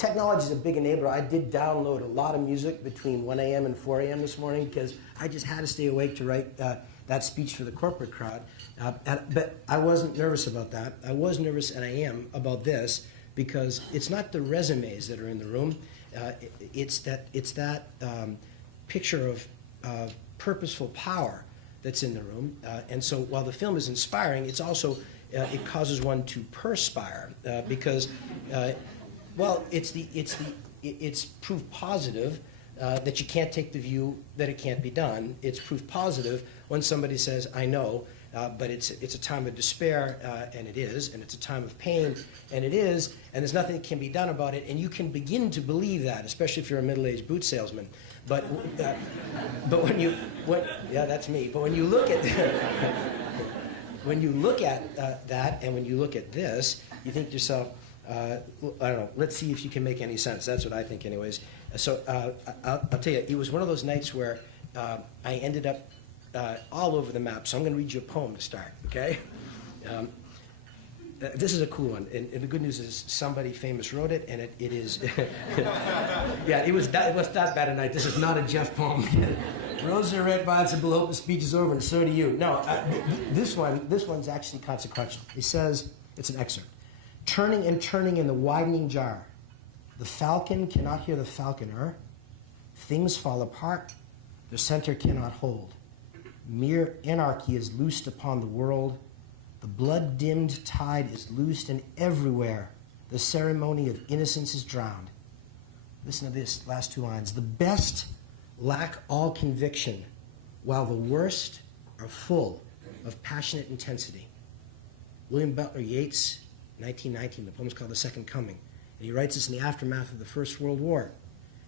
technology is a big enabler. I did download a lot of music between 1 a.m. and 4 a.m. this morning because I just had to stay awake to write that speech for the corporate crowd. But I wasn't nervous about that. I was nervous, and I am, about this because it's not the resumes that are in the room. It's that picture of purposeful power that's in the room. And so while the film is inspiring, it's also, it causes one to perspire because, well, it's proof positive that you can't take the view that it can't be done. It's proof positive when somebody says, I know, but it's a time of despair, and it is, and it's a time of pain, and it is, and there's nothing that can be done about it, and you can begin to believe that, especially if you're a middle-aged boot salesman. But yeah, that's me. But when you look at when you look at that, and when you look at this, you think to yourself, I don't know, let's see if you can make any sense. That's what I think anyways. So I'll tell you, it was one of those nights where I ended up all over the map. So I'm going to read you a poem to start, okay? This is a cool one, and the good news is somebody famous wrote it, and it is, yeah, it was that bad a night. This is not a Jeff poem. Roses are red, responsibil, hope the speech is over, and so do you. No, this one's actually consequential. He says, it's an excerpt. Turning and turning in the widening jar, the falcon cannot hear the falconer. Things fall apart, the center cannot hold. Mere anarchy is loosed upon the world. The blood-dimmed tide is loosed, and everywhere the ceremony of innocence is drowned. Listen to this, last two lines. The best lack all conviction, while the worst are full of passionate intensity. William Butler Yeats, 1919, the poem's called The Second Coming. And he writes this in the aftermath of the First World War.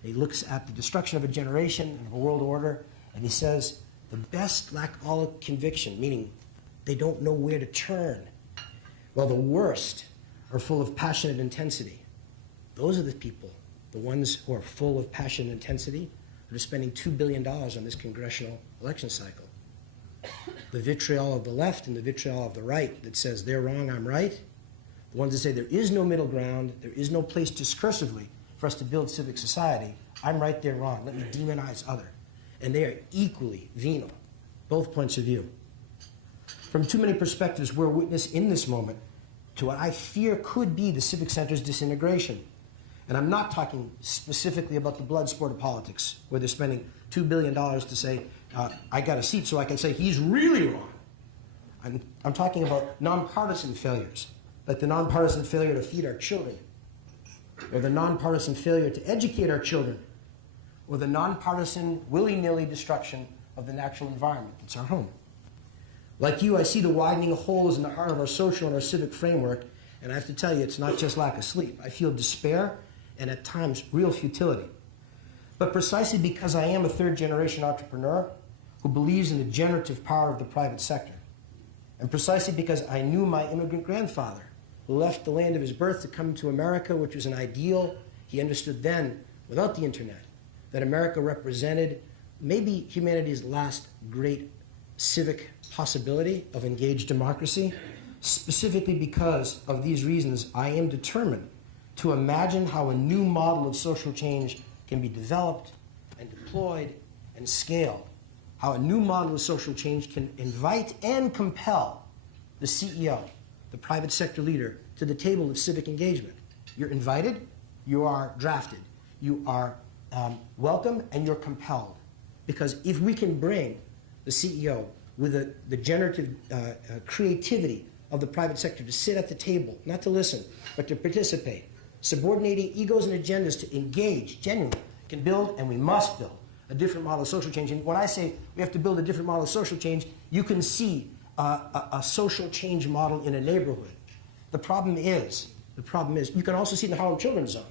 And he looks at the destruction of a generation and of a world order, and he says, the best lack all conviction, meaning they don't know where to turn, while the worst are full of passionate intensity. Those are the people, the ones who are full of passion and intensity, that are spending $2 billion on this congressional election cycle. The vitriol of the left and the vitriol of the right that says they're wrong, I'm right. The ones that say there is no middle ground, there is no place discursively for us to build civic society. I'm right, they're wrong. Let me demonize other. And they are equally venal, both points of view. From too many perspectives, we're witness in this moment to what I fear could be the civic center's disintegration. And I'm not talking specifically about the blood sport of politics, where they're spending $2 billion to say, I got a seat so I can say he's really wrong. I'm talking about nonpartisan failures, like the nonpartisan failure to feed our children, or the nonpartisan failure to educate our children, or the nonpartisan willy-nilly destruction of the natural environment that's our home. Like you, I see the widening holes in the heart of our social and our civic framework, and I have to tell you, it's not just lack of sleep. I feel despair and at times real futility. But precisely because I am a third-generation entrepreneur who believes in the generative power of the private sector, and precisely because I knew my immigrant grandfather who left the land of his birth to come to America, which was an ideal he understood then, without the internet, that America represented maybe humanity's last great civic possibility of engaged democracy. Specifically because of these reasons, I am determined to imagine how a new model of social change can be developed and deployed and scaled. How a new model of social change can invite and compel the CEO, the private sector leader, to the table of civic engagement. You're invited, you are drafted, you are welcome, and you're compelled. Because if we can bring the CEO with the generative creativity of the private sector to sit at the table, not to listen, but to participate, subordinating egos and agendas to engage genuinely, can build, and we must build, a different model of social change. And when I say we have to build a different model of social change, you can see a social change model in a neighborhood. The problem is, you can also see it in the Harlem Children's Zone,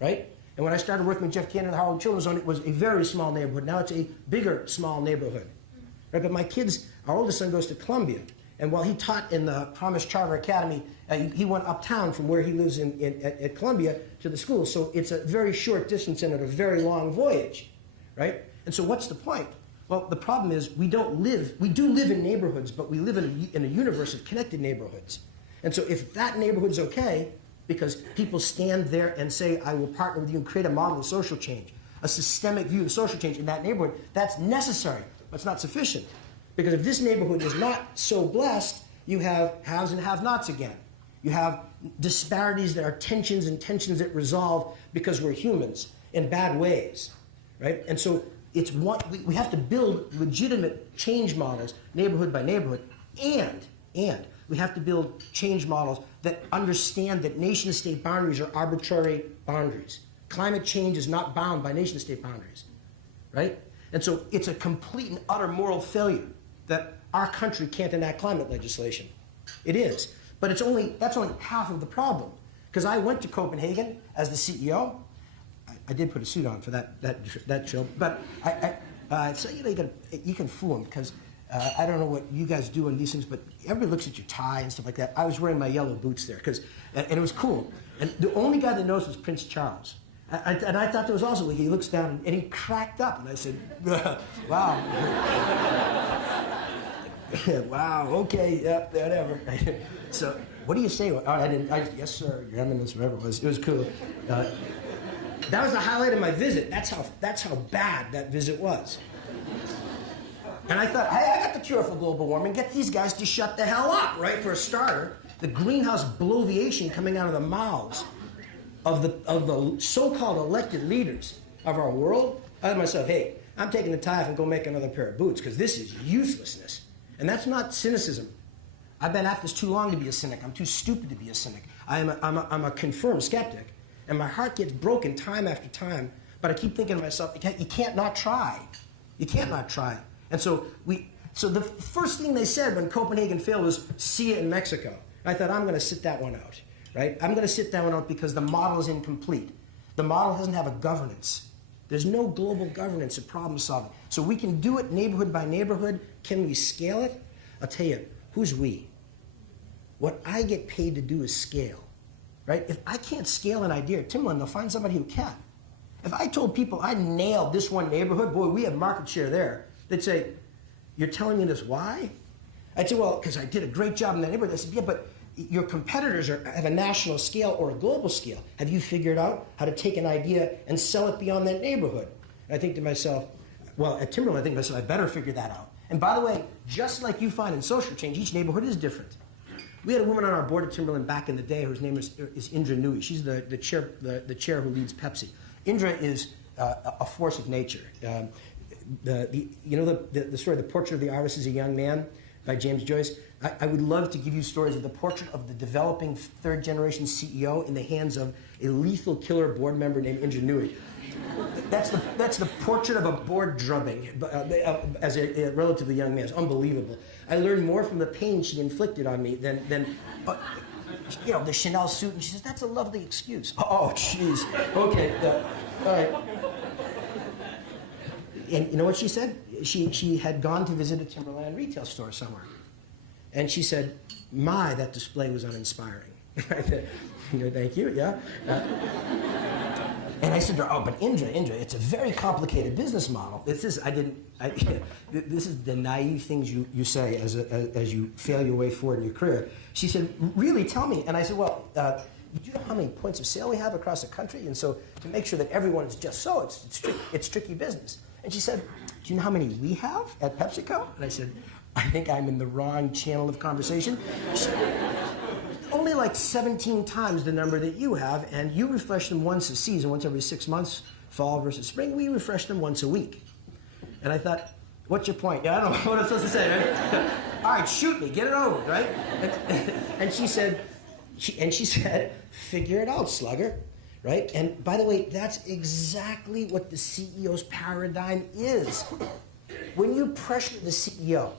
right? And when I started working with Jeff Cannon in the Harlem Children's Zone, it was a very small neighborhood. Now it's a bigger, small neighborhood. Right? But my kids, our oldest son goes to Columbia. And while he taught in the Promise Charter Academy, he went uptown from where he lives at Columbia to the school. So it's a very short distance and a very long voyage, right? And so what's the point? Well, the problem is we do live in neighborhoods, but we live in a universe of connected neighborhoods. And so if that neighborhood's okay, because people stand there and say, I will partner with you and create a model of social change, a systemic view of social change in that neighborhood. That's necessary, but it's not sufficient. Because if this neighborhood is not so blessed, you have haves and have-nots again. You have disparities that are tensions and tensions that resolve because we're humans in bad ways, right? And so it's we have to build legitimate change models, neighborhood by neighborhood, and we have to build change models that understand that nation-state boundaries are arbitrary boundaries. Climate change is not bound by nation-state boundaries, right? And so it's a complete and utter moral failure that our country can't enact climate legislation. It is. But that's only half of the problem. Because I went to Copenhagen as the CEO. I did put a suit on for that show. But so you can fool them, because I don't know what you guys do on these things, but everybody looks at your tie and stuff like that. I was wearing my yellow boots there, and it was cool. And the only guy that knows was Prince Charles. And I thought that was awesome. He looks down and he cracked up, and I said, wow. Wow, okay, yeah, whatever. So, what do you say? Yes, sir, Your Eminence, whatever it was. It was cool. That was the highlight of my visit. That's how bad that visit was. And I thought, hey, I got the cure for global warming. Get these guys to shut the hell up, right? For a starter, the greenhouse bloviation coming out of the mouths of the so-called elected leaders of our world. I thought to myself, hey, I'm taking the tie off and go make another pair of boots, because this is uselessness. And that's not cynicism. I've been at this too long to be a cynic. I'm too stupid to be a cynic. I'm a confirmed skeptic. And my heart gets broken time after time. But I keep thinking to myself, you can't not try. You can't not try. And so the first thing they said when Copenhagen failed was, see you in Mexico. I thought, I'm going to sit that one out, right? I'm going to sit that one out because the model is incomplete. The model doesn't have a governance. There's no global governance of problem solving. So we can do it neighborhood by neighborhood. Can we scale it? I'll tell you, who's we? What I get paid to do is scale, right? If I can't scale an idea at Timberland, they'll find somebody who can. If I told people I nailed this one neighborhood, boy, we have market share there, they'd say, you're telling me this, why? I'd say, well, because I did a great job in that neighborhood. They said, yeah, but your competitors have a national scale or a global scale. Have you figured out how to take an idea and sell it beyond that neighborhood? And I think to myself, well, at Timberland, I think to myself, I better figure that out. And by the way, just like you find in social change, each neighborhood is different. We had a woman on our board at Timberland back in the day whose name is Indra Nui. She's the chair who leads Pepsi. Indra is a force of nature. You know the story, The Portrait of the Artist is a Young Man by James Joyce? I would love to give you stories of the portrait of the developing third-generation CEO in the hands of a lethal killer board member named Indra Nui. That's the portrait of a board drubbing as a relatively young man. It's unbelievable. I learned more from the pain she inflicted on me than the Chanel suit. And she says, that's a lovely excuse. Oh, jeez. Okay, all right. And you know what she said? She had gone to visit a Timberland retail store somewhere. And she said, my, that display was uninspiring. Thank you, yeah. And I said to her, oh, but Indra, it's a very complicated business model. This is the naive things you say as you fail your way forward in your career. She said, really, tell me. And I said, well, do you know how many points of sale we have across the country? And so to make sure that everyone is just so, it's tricky business. And she said, do you know how many we have at PepsiCo? And I said, I think I'm in the wrong channel of conversation. She said, only like 17 times the number that you have, and you refresh them once a season, once every 6 months, fall versus spring. We refresh them once a week. And I thought, what's your point? Yeah, I don't know what I'm supposed to say, right? All right, shoot me, get it over, right? And she said, figure it out, slugger, right? And by the way, that's exactly what the CEO's paradigm is. When you pressure the CEO,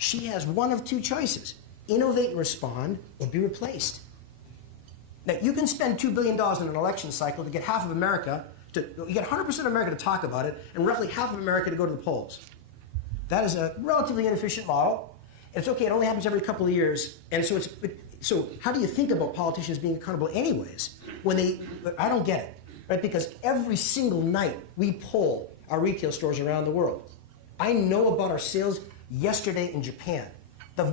she has one of two choices: innovate and respond, or be replaced. Now, you can spend $2 billion in an election cycle to get half of America, you get 100% of America to talk about it, and roughly half of America to go to the polls. That is a relatively inefficient model. It's okay, it only happens every couple of years, and so how do you think about politicians being accountable anyways? I don't get it, right? Because every single night we poll our retail stores around the world. I know about our sales yesterday in Japan.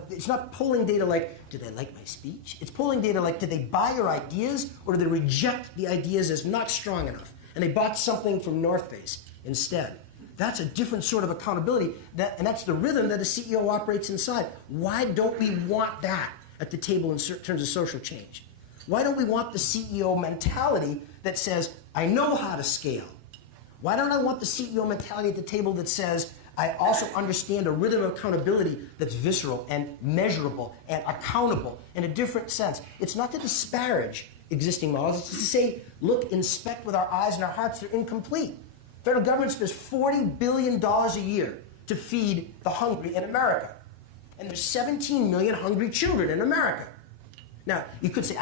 It's not polling data like, do they like my speech? It's polling data like, did they buy your ideas, or do they reject the ideas as not strong enough? And they bought something from North Face instead. That's a different sort of accountability, and that's the rhythm that a CEO operates inside. Why don't we want that at the table in terms of social change? Why don't we want the CEO mentality that says, I know how to scale? Why don't I want the CEO mentality at the table that says, I also understand a rhythm of accountability that's visceral and measurable and accountable in a different sense? It's not to disparage existing models, it's to say, look, inspect with our eyes and our hearts, they're incomplete. Federal government spends $40 billion a year to feed the hungry in America. And there's 17 million hungry children in America. Now, you could say,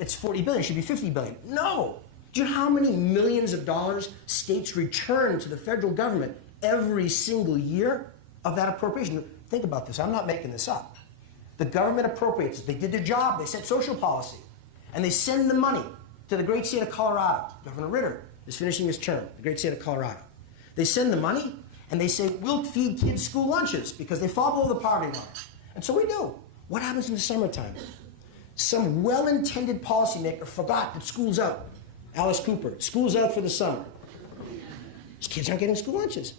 it's 40 billion, it should be 50 billion. No. Do you know how many millions of dollars states return to the federal government every single year of that appropriation? Think about this. I'm not making this up. The government appropriates it. They did their job. They set social policy. And they send the money to the great state of Colorado. Governor Ritter is finishing his term, the great state of Colorado. They send the money, and they say, we'll feed kids school lunches because they fall below the poverty line. And so we do. What happens in the summertime? Some well-intended policymaker forgot that school's out. Alice Cooper, school's out for the summer. These kids aren't getting school lunches.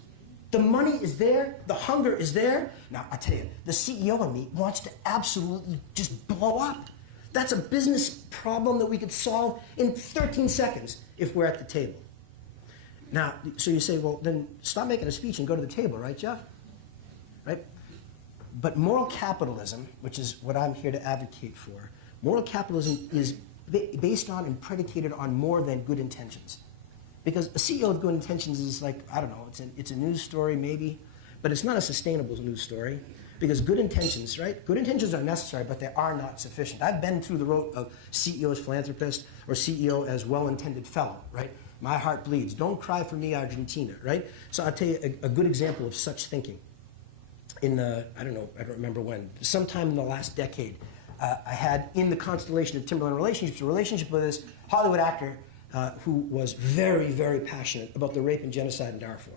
The money is there, the hunger is there. Now, I tell you, the CEO of me wants to absolutely just blow up. That's a business problem that we could solve in 13 seconds if we're at the table. Now, so you say, well, then stop making a speech and go to the table, right, Jeff? Right? But moral capitalism, which is what I'm here to advocate for, moral capitalism is based on and predicated on more than good intentions. Because a CEO of good intentions is like, I don't know, it's a news story maybe, but it's not a sustainable news story. Because good intentions, right? Good intentions are necessary, but they are not sufficient. I've been through the road of CEO as philanthropist or CEO as well-intended fellow, right? My heart bleeds. Don't cry for me, Argentina, right? So I'll tell you a good example of such thinking. In the, I don't remember when, sometime in the last decade, I had in the constellation of Timberland relationships, a relationship with this Hollywood actor who was very, very passionate about the rape and genocide in Darfur.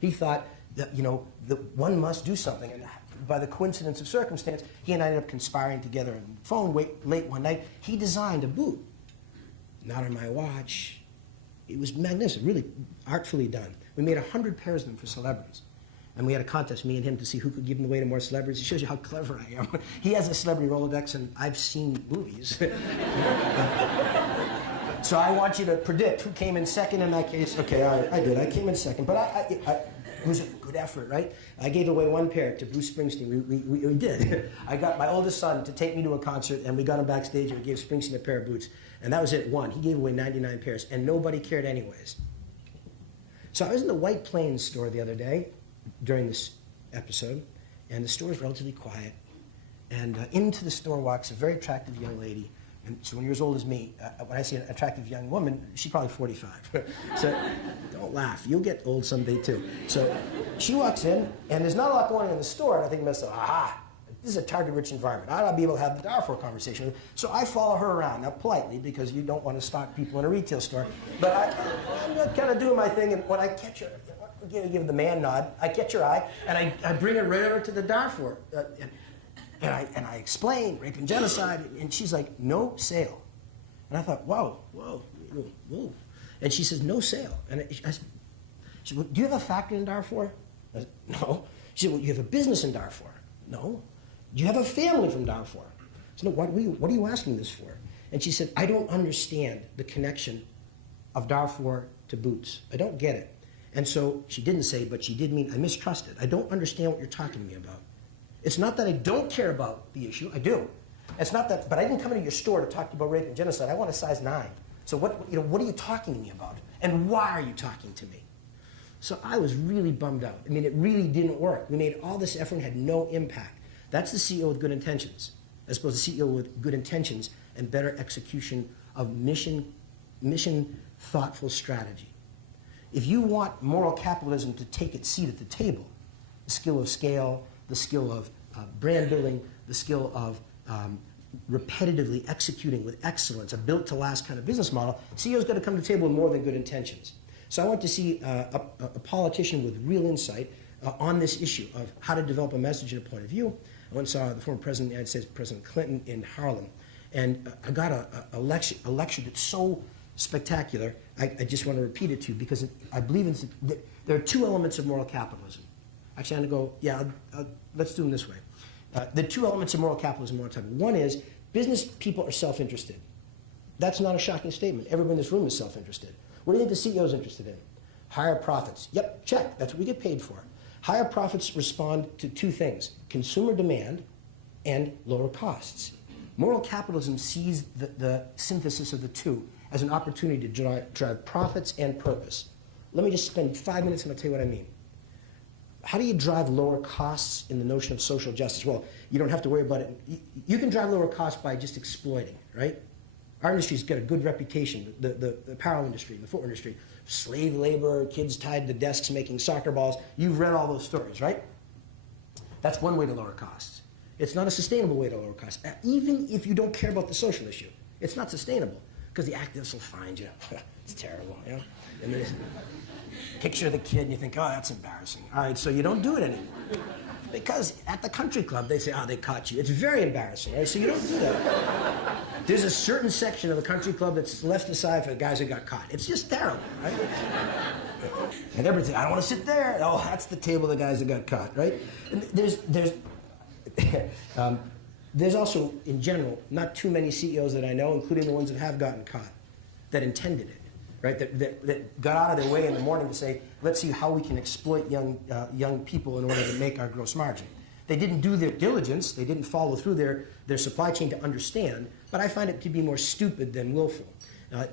He thought that, that one must do something. And by the coincidence of circumstance, he and I ended up conspiring together on the phone late one night. He designed a boot. Not on my watch. It was magnificent, really artfully done. We made 100 pairs of them for celebrities. And we had a contest, me and him, to see who could give them away to more celebrities. It shows you how clever I am. He has a celebrity Rolodex, and I've seen movies. So I want you to predict who came in second in that case. Okay, I did. I came in second. But it was a good effort, right? I gave away one pair to Bruce Springsteen. We did. I got my oldest son to take me to a concert, and we got him backstage, and we gave Springsteen a pair of boots. And that was it, one. He gave away 99 pairs, and nobody cared anyways. So I was in the White Plains store the other day during this episode, and the store was relatively quiet. And into the store walks a very attractive young lady. And she's 1 year as old as me. When I say an attractive young woman, she's probably 45. So don't laugh. You'll get old someday, too. So she walks in, and there's not a lot going on in the store. And I think to myself, aha, this is a target-rich environment. I ought to be able to have the Darfur conversation. So I follow her around, now politely, because you don't want to stalk people in a retail store. But I'm kind of doing my thing, and when I catch her, give the man nod, I catch her eye, and I bring her right over to the Darfur. And I explain rape and genocide, and she's like, no sale. And I thought, whoa. And she says, no sale. And I said, well, do you have a factory in Darfur? I said, no. She said, well, you have a business in Darfur? No. Do you have a family from Darfur? I said, no, what are you asking this for? And she said, I don't understand the connection of Darfur to boots. I don't get it. And so she didn't say, but she did mean, I mistrust it. I don't understand what you're talking to me about. It's not that I don't care about the issue, I do. It's not that, but I didn't come into your store to talk to you about rape and genocide. I want a size 9. So what are you talking to me about? And why are you talking to me? So I was really bummed out. I mean, it really didn't work. We made all this effort and had no impact. That's the CEO with good intentions, as opposed to CEO with good intentions and better execution of mission thoughtful strategy. If you want moral capitalism to take its seat at the table, the skill of scale, the skill of brand building, the skill of repetitively executing with excellence, a built-to-last kind of business model, CEO's got to come to the table with more than good intentions. So I want to see a politician with real insight, on this issue of how to develop a message and a point of view. I went and saw the former President of the United States, President Clinton, in Harlem. And I got a lecture that's so spectacular, I just want to repeat it to you because I believe there are two elements of moral capitalism. Actually, I'm going to go, yeah, let's do them this way. The two elements of moral capitalism I want to talk about. One is business people are self-interested. That's not a shocking statement. Everyone in this room is self-interested. What do you think the CEO is interested in? Higher profits. Yep, check. That's what we get paid for. Higher profits respond to two things: consumer demand and lower costs. Moral capitalism sees the synthesis of the two as an opportunity to drive profits and purpose. Let me just spend 5 minutes and I'll tell you what I mean. How do you drive lower costs in the notion of social justice? Well, you don't have to worry about it. You can drive lower costs by just exploiting, right? Our industry's got a good reputation, the apparel industry, the footwear industry. Slave labor, kids tied to desks making soccer balls. You've read all those stories, right? That's one way to lower costs. It's not a sustainable way to lower costs. Even if you don't care about the social issue, it's not sustainable because the activists will find you. It's terrible, you know? And there's a picture of the kid and you think, oh, that's embarrassing. All right, so you don't do it anymore. Because at the country club, they say, oh, they caught you. It's very embarrassing, right? So you don't do that. There's a certain section of the country club that's left aside for the guys who got caught. It's just terrible, right? And everybody says, I don't want to sit there. Oh, that's the table of the guys that got caught, right? And there's also, in general, not too many CEOs that I know, including the ones that have gotten caught, that intended it, right? That got out of their way in the morning to say, let's see how we can exploit young people in order to make our gross margin. They didn't do their diligence. They didn't follow through their supply chain to understand, but I find it to be more stupid than willful.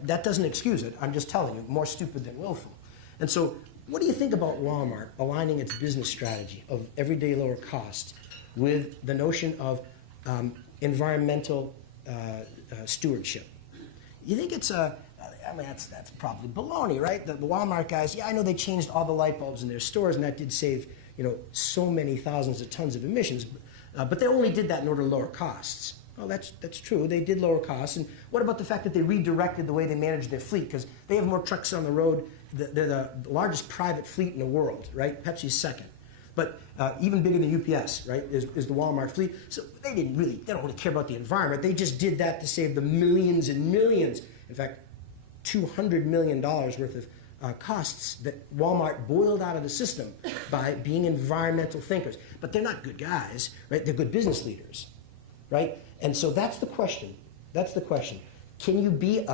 That doesn't excuse it. I'm just telling you, more stupid than willful. And so what do you think about Walmart aligning its business strategy of everyday lower costs with the notion of environmental stewardship? You think it's I mean, that's probably baloney, right? The Walmart guys, yeah, I know they changed all the light bulbs in their stores, and that did save, you know, so many thousands of tons of emissions, but they only did that in order to lower costs. Well, that's true. They did lower costs. And what about the fact that they redirected the way they managed their fleet? Because they have more trucks on the road. They're the largest private fleet in the world, right? Pepsi's second. But even bigger than UPS, right, is the Walmart fleet. So they don't really care about the environment. They just did that to save the millions and millions. In fact, $200 million worth of costs that Walmart boiled out of the system by being environmental thinkers. But they're not good guys, right? They're good business leaders, right? And so that's the question. That's the question. Can you be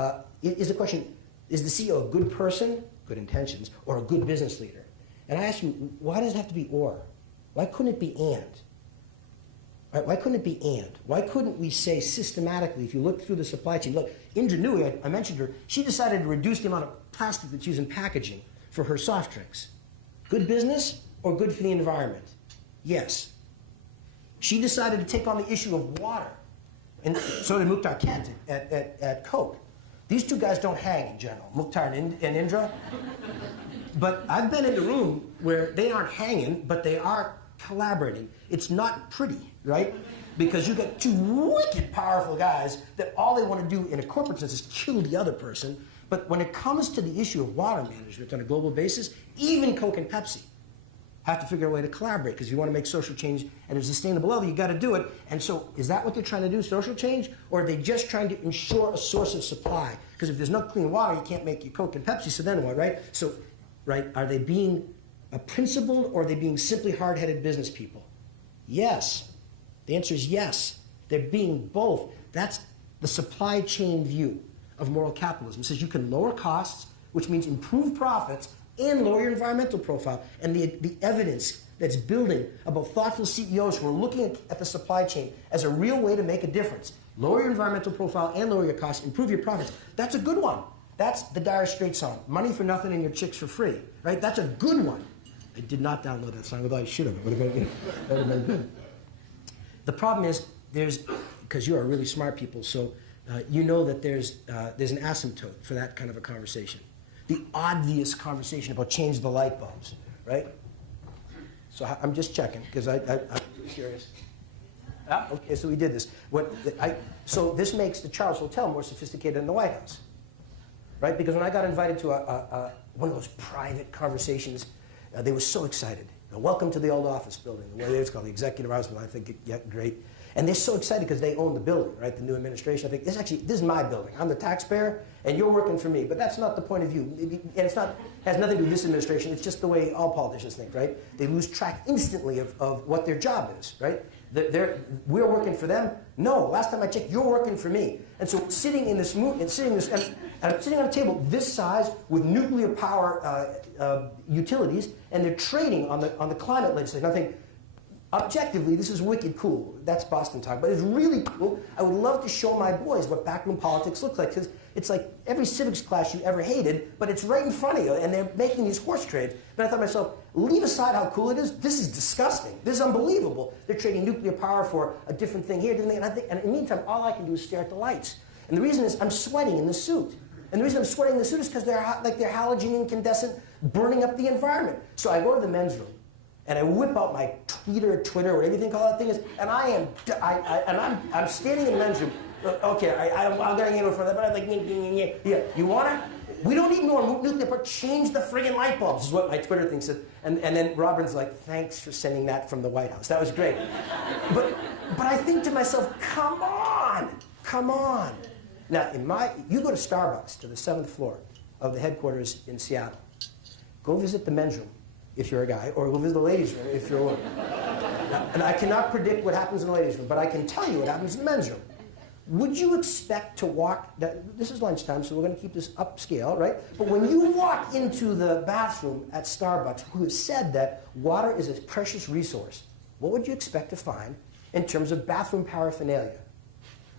is the question, is the CEO a good person, good intentions, or a good business leader? And I ask you, why does it have to be or? Why couldn't it be and? Right? Why couldn't it be and? Why couldn't we say systematically, if you look through the supply chain, look, Ingenuity, I mentioned her, she decided to reduce the amount of plastic that's used in packaging for her soft drinks. Good business or good for the environment? Yes. She decided to take on the issue of water. And so did Mukhtar Kent at Coke. These two guys don't hang in general, Mukhtar and Indra. But I've been in a room where they aren't hanging, but they are collaborating. It's not pretty, right? Because you got two wicked powerful guys that all they want to do in a corporate sense is kill the other person. But when it comes to the issue of water management on a global basis, even Coke and Pepsi have to figure out a way to collaborate, because if you want to make social change at a sustainable level, you got to do it. And so is that what they're trying to do, social change? Or are they just trying to ensure a source of supply? Because if there's no clean water, you can't make your Coke and Pepsi, so then what, right? So, right, are they being a principled, or are they being simply hard-headed business people? Yes. The answer is yes. They're being both. That's the supply chain view of moral capitalism. It says you can lower costs, which means improve profits, and lower your environmental profile. And the evidence that's building about thoughtful CEOs who are looking at the supply chain as a real way to make a difference. Lower your environmental profile and lower your costs, improve your profits. That's a good one. That's the Dire Straits song, Money for Nothing and Your Chicks for Free, right? That's a good one. I did not download that song, although I should have. It would have been, that would have been good. The problem is, because you are really smart people, so you know that there's an asymptote for that kind of a conversation. The obvious conversation about change the light bulbs, right? So I'm just checking, because I'm curious. Okay, so we did this. So this makes the Charles Hotel more sophisticated than the White House, right? Because when I got invited to one of those private conversations, they were so excited. Now, welcome to the old office building. It's called the executive office building. I think, yeah, great. And they're so excited because they own the building, right? The new administration. I think this is my building. I'm the taxpayer, and you're working for me. But that's not the point of view. And it's not, has nothing to do with this administration. It's just the way all politicians think, right? They lose track instantly of what their job is, right? We're working for them. No, last time I checked, you're working for me. And so sitting in this and I'm sitting on a table this size with nuclear power utilities, and they're trading on the climate legislation. I think, objectively, this is wicked cool. That's Boston talk, but it's really cool. I would love to show my boys what backroom politics looks like, because it's like every civics class you ever hated, but it's right in front of you, and they're making these horse trades. But I thought to myself, leave aside how cool it is. This is disgusting. This is unbelievable. They're trading nuclear power for a different thing here, different thing, and in the meantime, all I can do is stare at the lights. And the reason is I'm sweating in the suit. And the reason I'm sweating in the suit is because they're halogen incandescent, burning up the environment. So I go to the men's room, and I whip out my Twitter, whatever you think all that thing is, and I'm standing in the men's room. Okay, I'm gonna get in front of that, but I'm like, yeah, you wanna? We don't need more nuclear power. Change the friggin' light bulbs, is what my Twitter thing said. And then Robin's like, thanks for sending that from the White House. That was great. But I think to myself, come on. Now, you go to Starbucks, to the 7th floor of the headquarters in Seattle. Go visit the men's room, if you're a guy, or go visit the ladies' room, if you're a woman. Now, and I cannot predict what happens in the ladies' room, but I can tell you what happens in the men's room. Would you expect to walk, this is lunchtime, so we're going to keep this upscale, right? But when you walk into the bathroom at Starbucks, who has said that water is a precious resource, what would you expect to find in terms of bathroom paraphernalia?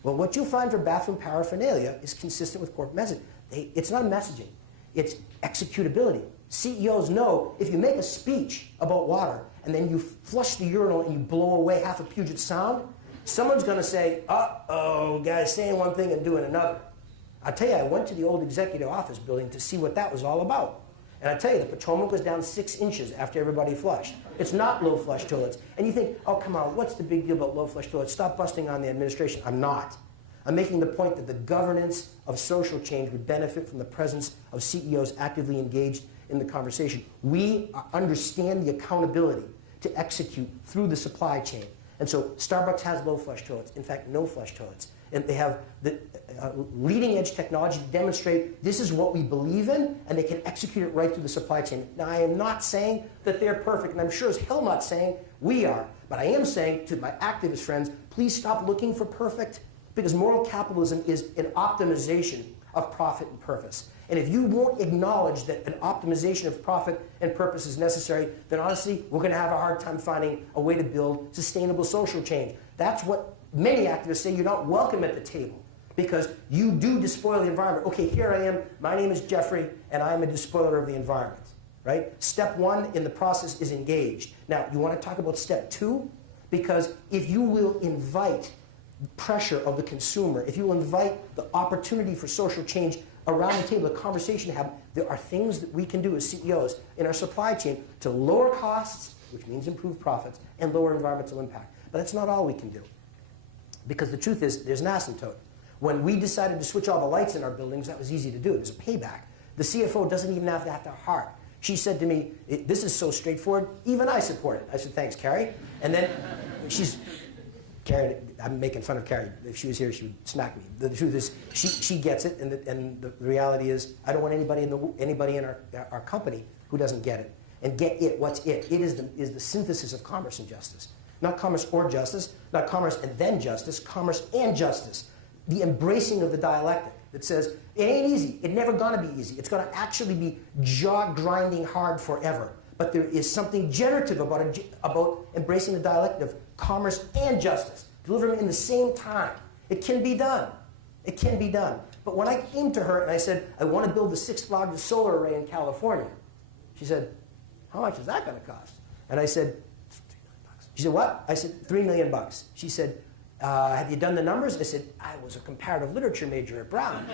Well, what you'll find for bathroom paraphernalia is consistent with corporate messaging. It's not messaging, it's executability. CEOs know if you make a speech about water and then you flush the urinal and you blow away half a Puget Sound, someone's going to say, uh-oh, guy's saying one thing and doing another. I tell you, I went to the old executive office building to see what that was all about. And I tell you, the Potomac was down 6 inches after everybody flushed. It's not low flush toilets. And you think, oh, come on, what's the big deal about low flush toilets? Stop busting on the administration. I'm not. I'm making the point that the governance of social change would benefit from the presence of CEOs actively engaged in the conversation. We understand the accountability to execute through the supply chain. And so Starbucks has low flush toilets, in fact, no flush toilets. And they have the leading edge technology to demonstrate this is what we believe in, and they can execute it right through the supply chain. Now, I am not saying that they're perfect, and I'm sure as hell not saying we are. But I am saying to my activist friends, please stop looking for perfect, because moral capitalism is an optimization of profit and purpose. And if you won't acknowledge that an optimization of profit and purpose is necessary, then honestly, we're going to have a hard time finding a way to build sustainable social change. That's what many activists say. You're not welcome at the table because you do despoil the environment. Okay, here I am. My name is Jeffrey, and I'm a despoiler of the environment. Right? Step 1 in the process is engaged. Now, you want to talk about step 2? Because if you will invite pressure of the consumer, if you will invite the opportunity for social change around the table, a conversation to have, there are things that we can do as CEOs in our supply chain to lower costs, which means improve profits, and lower environmental impact. But that's not all we can do. Because the truth is, there's an asymptote. When we decided to switch all the lights in our buildings, that was easy to do. There's a payback. The CFO doesn't even have that to heart. She said to me, this is so straightforward, even I support it. I said, thanks, Carrie. And then Carrie, I'm making fun of Carrie. If she was here, she would smack me. The truth is, she gets it, and the reality is, I don't want anybody in our company who doesn't get it. And get it, what's it? It is the synthesis of commerce and justice. Not commerce or justice, not commerce and then justice, commerce and justice. The embracing of the dialectic that says, it ain't easy, it's never gonna be easy. It's gonna actually be jaw-grinding hard forever. But there is something generative about embracing the dialectic of commerce and justice. Deliver them in the same time. It can be done. It can be done. But when I came to her and I said, I want to build the 6th largest solar array in California, she said, how much is that going to cost? And I said, $3 million. She said, what? I said, $3 million. She said, have you done the numbers? I said, I was a comparative literature major at Brown.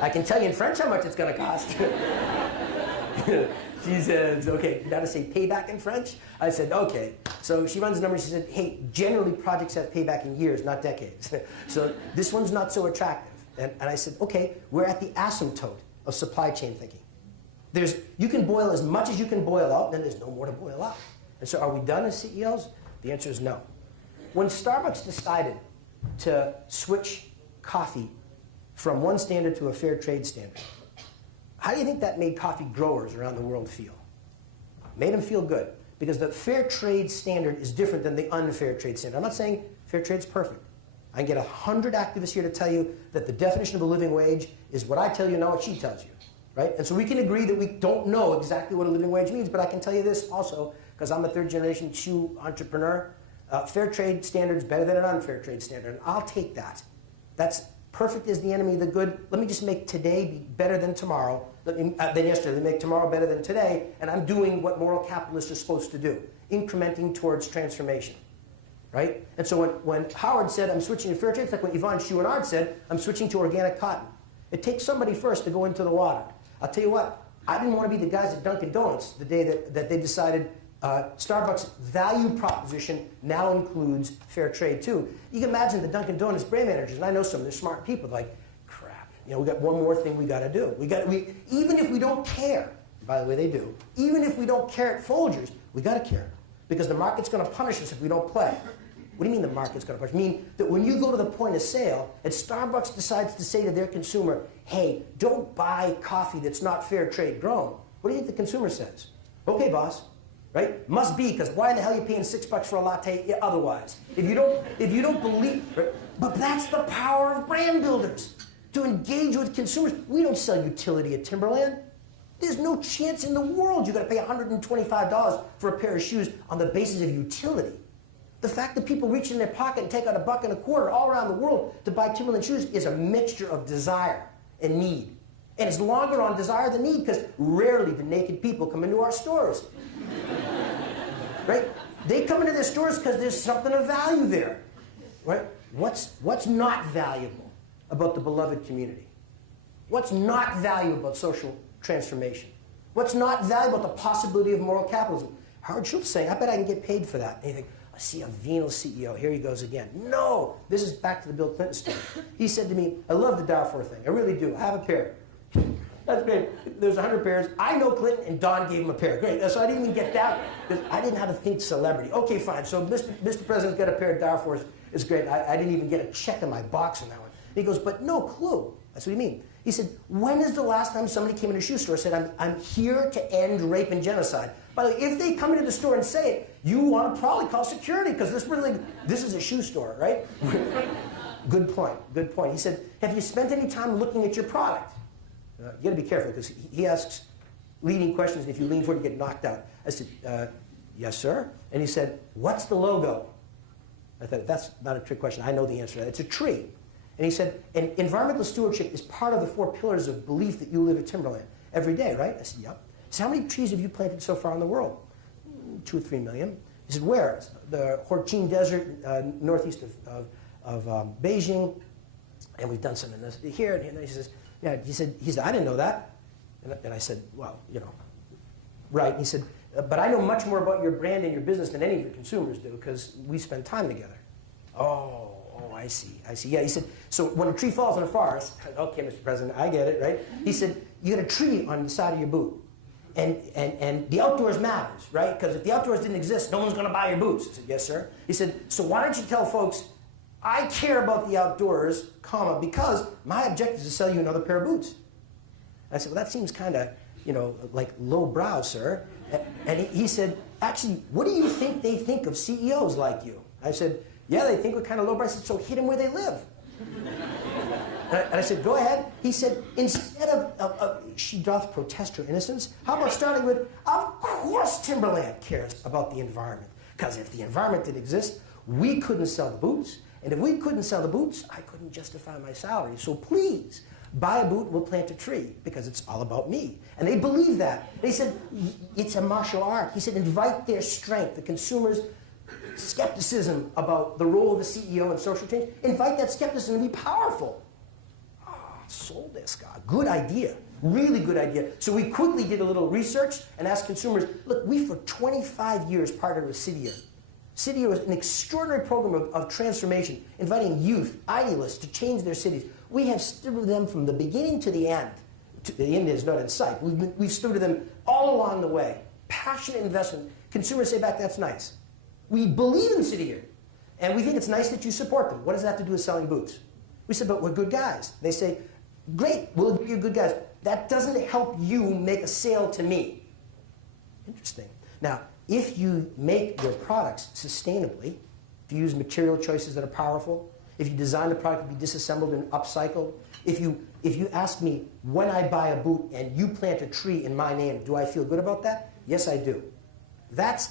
I can tell you in French how much it's going to cost. She says, okay, you got to say payback in French? I said, okay. So she runs the numbers. She said, hey, generally projects have payback in years, not decades. So this one's not so attractive. And I said, okay, we're at the asymptote of supply chain thinking. You can boil as much as you can boil out, and then there's no more to boil out. And so are we done as CEOs? The answer is no. When Starbucks decided to switch coffee from one standard to a fair trade standard, how do you think that made coffee growers around the world feel? Made them feel good. Because the fair trade standard is different than the unfair trade standard. I'm not saying fair trade's perfect. I can get 100 activists here to tell you that the definition of a living wage is what I tell you, not what she tells you. Right? And so we can agree that we don't know exactly what a living wage means, but I can tell you this also, because I'm a third-generation shoe entrepreneur. Fair trade standard is better than an unfair trade standard, and I'll take that. That's perfect is the enemy of the good. Let me just make today be better than tomorrow, than yesterday. Let me make tomorrow better than today, and I'm doing what moral capitalists are supposed to do, incrementing towards transformation. Right? And so when Howard said, I'm switching to fair trade, it's like when Yvonne Chouinard said, I'm switching to organic cotton. It takes somebody first to go into the water. I'll tell you what, I didn't want to be the guys at Dunkin' Donuts the day that they decided Starbucks' value proposition now includes fair trade too. You can imagine the Dunkin' Donuts brand managers, and I know some, they're smart people, like, crap, we got one more thing we got to do. Even if we don't care, by the way, they do, even if we don't care at Folgers, we got to care. Because the market's going to punish us if we don't play. What do you mean the market's going to punish? I mean that when you go to the point of sale and Starbucks decides to say to their consumer, hey, don't buy coffee that's not fair trade grown, what do you think the consumer says? Okay, boss. Right? Must be, because why the hell are you paying $6 for a latte otherwise? If you don't believe, right? But that's the power of brand builders, to engage with consumers. We don't sell utility at Timberland. There's no chance in the world you're going to pay $125 for a pair of shoes on the basis of utility. The fact that people reach in their pocket and take out $1.25 all around the world to buy Timberland shoes is a mixture of desire and need. And it's longer on desire than need, because rarely do naked people come into our stores. Right? They come into their stores because there's something of value there. Right? What's not valuable about the beloved community? What's not valuable about social transformation? What's not valuable about the possibility of moral capitalism? Howard Schultz saying, I bet I can get paid for that. And you think, I see a venal CEO, here he goes again. No, this is back to the Bill Clinton story. He said to me, I love the Darfur thing, I really do, I have a pair. That's great, there's 100 pairs. I know Clinton, and Don gave him a pair. Great, so I didn't even get that, because I didn't have to think celebrity. Okay, fine, so Mr. President's got a pair of Darfurs, it's great. I didn't even get a check in my box on that one. And he goes, but no clue. That's what he means. He said, when is the last time somebody came in a shoe store and said, I'm here to end rape and genocide? By the way, if they come into the store and say it, you want to probably call security, because this is a shoe store, right? Good point, good point. He said, have you spent any time looking at your product? You got to be careful, because he asks leading questions, and if you lean forward, you get knocked out. I said, yes, sir. And he said, what's the logo? I thought, that's not a trick question. I know the answer to that. It's a tree. And he said, and environmental stewardship is part of the 4 pillars of belief that you live at Timberland every day, right? I said, yep. So how many trees have you planted so far in the world? 2 or 3 million. He said, where? The Horchin Desert, northeast of Beijing. And we've done some in this here. And he says, yeah, he said, I didn't know that. And I said, well, right. And he said, but I know much more about your brand and your business than any of your consumers do, because we spend time together. Oh, I see. Yeah, he said, so when a tree falls in a forest, okay, Mr. President, I get it, right? He said, you got a tree on the side of your boot. And the outdoors matters, right? Because if the outdoors didn't exist, no one's going to buy your boots. I said, yes, sir. He said, so why don't you tell folks, I care about the outdoors, because my objective is to sell you another pair of boots. I said, well, that seems kind of, like lowbrow, sir. And he said, actually, what do you think they think of CEOs like you? I said, yeah, they think we're kind of lowbrow. I said, so hit them where they live. And I said, go ahead. He said, instead of she doth protest her innocence, how about starting with, of course Timberland cares about the environment. Because if the environment didn't exist, we couldn't sell the boots. And if we couldn't sell the boots, I couldn't justify my salary. So please, buy a boot, we'll plant a tree, because it's all about me. And they believe that. They said, it's a martial art. He said, invite their strength, the consumer's skepticism about the role of the CEO in social change. Invite that skepticism to be powerful. Oh, sold this guy. Good idea. Really good idea. So we quickly did a little research and asked consumers, look, we for 25 years partnered with Cydia. Cydia was an extraordinary program of transformation, inviting youth, idealists to change their cities. We have stood with them from the beginning to the end. the end is not in sight. We've stood to them all along the way. Passionate investment. Consumers say back, that's nice. We believe in City Gear, and we think it's nice that you support them. What does that have to do with selling boots? We said, but we're good guys. They say, great, we'll give you good guys. That doesn't help you make a sale to me. Interesting. Now, if you make your products sustainably, if you use material choices that are powerful, if you design the product to be disassembled and upcycled, if you ask me, when I buy a boot and you plant a tree in my name, do I feel good about that? Yes, I do. That's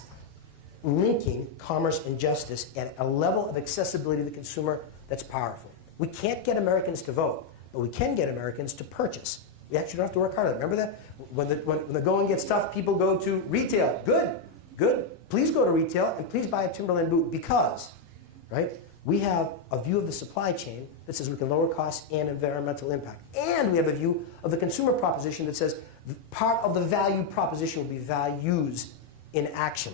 linking commerce and justice at a level of accessibility to the consumer that's powerful. We can't get Americans to vote, but we can get Americans to purchase. We actually don't have to work harder. Remember that? When the going gets tough, people go to retail. Good, good. Please go to retail and please buy a Timberland boot because, right? We have a view of the supply chain that says we can lower costs and environmental impact. And we have a view of the consumer proposition that says part of the value proposition will be values in action.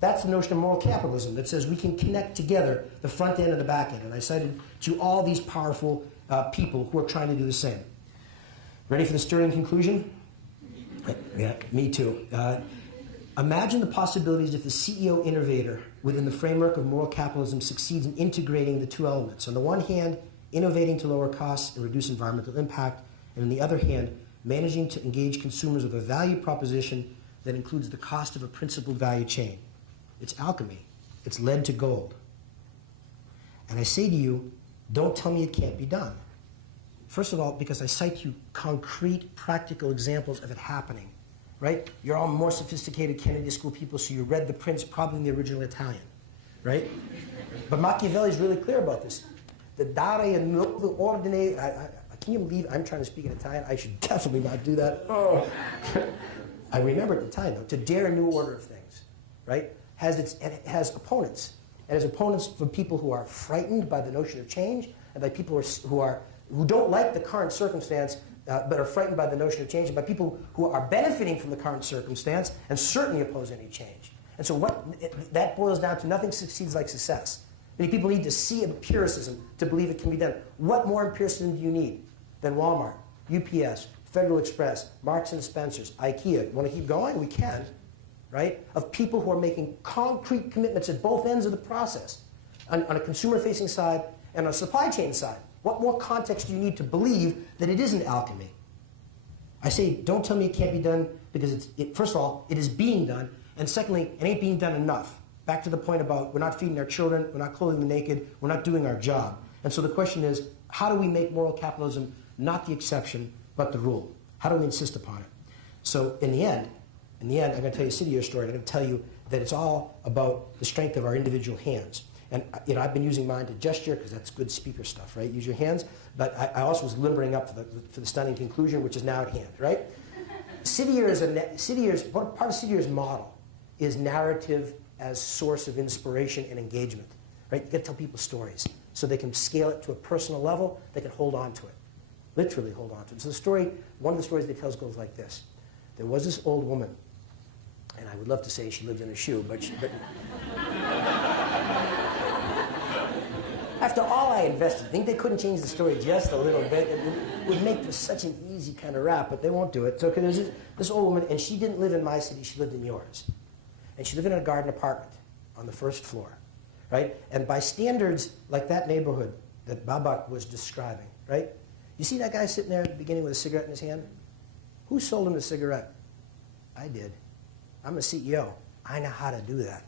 That's the notion of moral capitalism that says we can connect together the front end and the back end. And I cited to all these powerful people who are trying to do the same. Ready for the stirring conclusion? Yeah, me too. Imagine the possibilities if the CEO innovator within the framework of moral capitalism succeeds in integrating the two elements. On the one hand, innovating to lower costs and reduce environmental impact, and on the other hand, managing to engage consumers with a value proposition that includes the cost of a principled value chain. It's alchemy. It's lead to gold. And I say to you, don't tell me it can't be done. First of all, because I cite you concrete, practical examples of it happening. Right? You're all more sophisticated Kennedy School people, so you read the Prince probably in the original Italian, right? But Machiavelli's really clear about this. The dare nuovo ordine, can you believe I'm trying to speak in Italian? I should definitely not do that. Oh. I remember at the time, though, to dare a new order of things, right? It has opponents. It has opponents for people who are frightened by the notion of change and by people who don't like the current circumstance but are frightened by the notion of change, and by people who are benefiting from the current circumstance and certainly oppose any change. And so that boils down to nothing succeeds like success. Many people need to see empiricism to believe it can be done. What more empiricism do you need than Walmart, UPS, Federal Express, Marks and Spencer's, IKEA? You want to keep going? We can, right? Of people who are making concrete commitments at both ends of the process, on a consumer-facing side and on a supply chain side. What more context do you need to believe that it isn't alchemy? I say, don't tell me it can't be done because first of all, it is being done, and secondly, it ain't being done enough. Back to the point about we're not feeding our children, we're not clothing the naked, we're not doing our job. And so the question is, how do we make moral capitalism not the exception, but the rule? How do we insist upon it? So in the end, I'm going to tell you a City Gear story. I'm going to tell you that it's all about the strength of our individual hands. And I've been using mine to gesture because that's good speaker stuff, right? Use your hands. But I also was limbering up for the stunning conclusion, which is now at hand, right? City Gear's part of City Gear's model is narrative as source of inspiration and engagement, right? You got to tell people stories so they can scale it to a personal level. They can hold on to it, literally hold on to it. So one of the stories they tell goes like this: there was this old woman, and I would love to say she lived in a shoe, but after all I invested, I think they couldn't change the story just a little bit. It would make for such an easy kind of rap, but they won't do it. So there's this old woman, and she didn't live in my city, she lived in yours. And she lived in a garden apartment on the first floor, right? And by standards like that neighborhood that Babak was describing, right? You see that guy sitting there at the beginning with a cigarette in his hand? Who sold him the cigarette? I did. I'm a CEO. I know how to do that.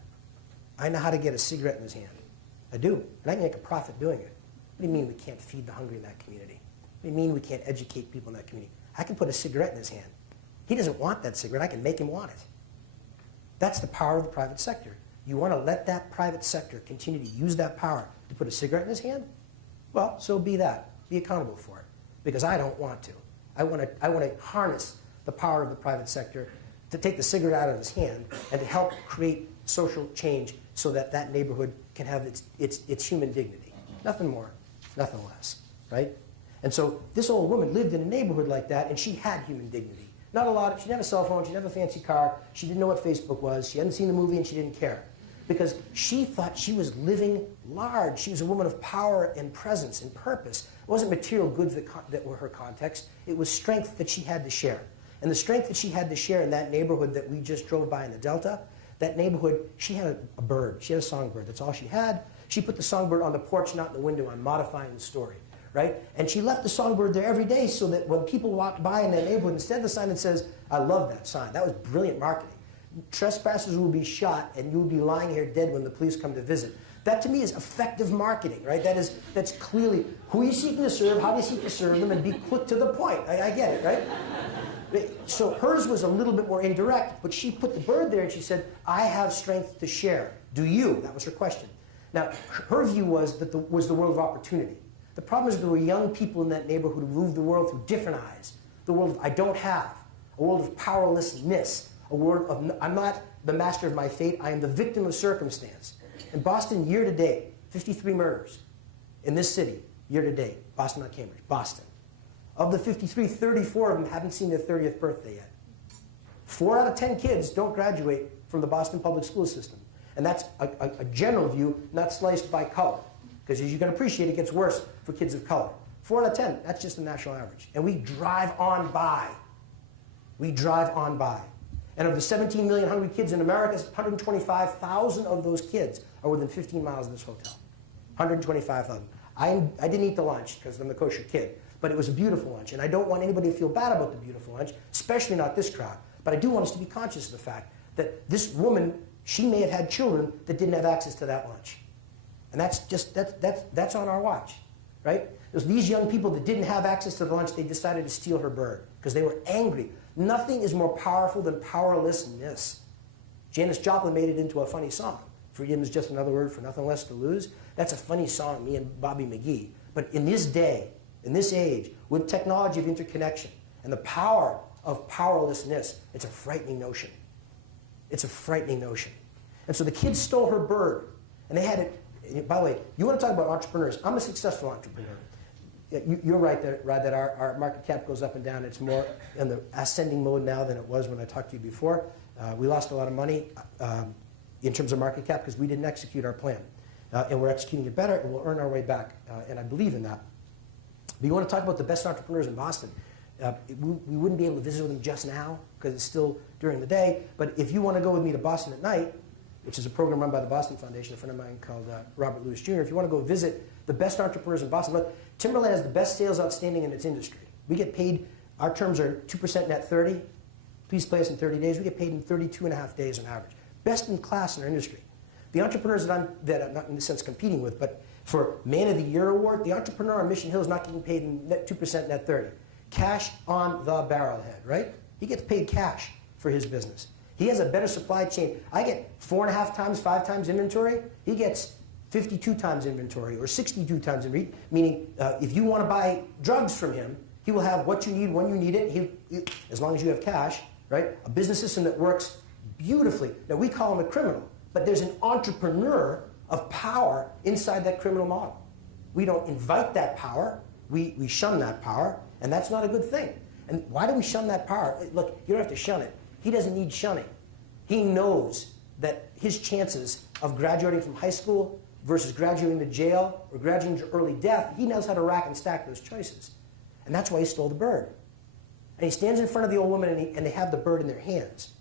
I know how to get a cigarette in his hand. I do, and I can make a profit doing it. What do you mean we can't feed the hungry in that community? What do you mean we can't educate people in that community? I can put a cigarette in his hand. He doesn't want that cigarette. I can make him want it. That's the power of the private sector. You want to let that private sector continue to use that power to put a cigarette in his hand? Well, so be that. Be accountable for it, because I don't want to. I want to harness the power of the private sector to take the cigarette out of his hand and to help create social change so that that neighborhood can have its human dignity. Nothing more, nothing less, right? And so this old woman lived in a neighborhood like that, and she had human dignity. Not a lot. She didn't have a cell phone. She didn't have a fancy car. She didn't know what Facebook was. She hadn't seen the movie, and she didn't care. because she thought she was living large. She was a woman of power and presence and purpose. It wasn't material goods that were her context. It was strength that she had to share. And the strength that she had to share in that neighborhood that we just drove by in the Delta, that neighborhood, she had a bird. She had a songbird. That's all she had. She put the songbird on the porch, not in the window. I'm modifying the story, right? And she left the songbird there every day so that when people walked by in that neighborhood, instead of the sign that says, I love that sign, that was brilliant marketing. Trespassers will be shot and you will be lying here dead when the police come to visit. That to me is effective marketing, right? That's clearly who you seeking to serve, how do you seek to serve them, and be quick to the point. I get it, right? So hers was a little bit more indirect, but she put the bird there and she said, I have strength to share. Do you? That was her question. Now, her view was that was the world of opportunity. The problem is there were young people in that neighborhood who moved the world through different eyes. The world of I don't have, a world of powerlessness, a world of I'm not the master of my fate, I am the victim of circumstance. In Boston, year to date, 53 murders in this city, year to date. Boston, not Cambridge, Boston. Of the 53, 34 of them haven't seen their 30th birthday yet. 4 out of 10 kids don't graduate from the Boston public school system. And that's a general view, not sliced by color. Because as you can appreciate, it gets worse for kids of color. 4 out of 10, that's just the national average. And we drive on by. We drive on by. And of the 17 million hungry kids in America, 125,000 of those kids are within 15 miles of this hotel. 125,000. I didn't eat the lunch because I'm the kosher kid. But it was a beautiful lunch. And I don't want anybody to feel bad about the beautiful lunch, especially not this crowd. But I do want us to be conscious of the fact that this woman, she may have had children that didn't have access to that lunch. And that's on our watch, right? It was these young people that didn't have access to the lunch, they decided to steal her bird because they were angry. Nothing is more powerful than powerlessness. Janis Joplin made it into a funny song. Freedom is just another word for nothing less to lose. That's a funny song, me and Bobby McGee. But in this day, in this age, with technology of interconnection and the power of powerlessness, it's a frightening notion. It's a frightening notion. And so the kids stole her bird, and they had it. By the way, you want to talk about entrepreneurs. I'm a successful entrepreneur. You're right that our market cap goes up and down. It's more in the ascending mode now than it was when I talked to you before. We lost a lot of money in terms of market cap because we didn't execute our plan. And we're executing it better, and we'll earn our way back. And I believe in that. But you want to talk about the best entrepreneurs in Boston. We wouldn't be able to visit with them just now because it's still during the day. But if you want to go with me to Boston at night, which is a program run by the Boston Foundation, a friend of mine called Robert Lewis Jr., if you want to go visit the best entrepreneurs in Boston, look, Timberland has the best sales outstanding in its industry. We get paid, our terms are 2% net 30. Please pay us in 30 days. We get paid in 32.5 days on average. Best in class in our industry. The entrepreneurs that I'm not in the sense competing with, but for Man of the Year award, the entrepreneur on Mission Hill is not getting paid in 2% net 30. Cash on the barrelhead, right? He gets paid cash for his business. He has a better supply chain. I get 4.5 times, 5 times inventory. He gets 52 times inventory or 62 times inventory, meaning if you want to buy drugs from him, he will have what you need when you need it, as long as you have cash, right? A business system that works beautifully. Now, we call him a criminal, but there's an entrepreneur of power inside that criminal model. We don't invite that power. We shun that power, and that's not a good thing. And why do we shun that power? Look, you don't have to shun it. He doesn't need shunning. He knows that his chances of graduating from high school versus graduating to jail or graduating to early death, he knows how to rack and stack those choices. And that's why he stole the bird. And he stands in front of the old woman and they have the bird in their hands,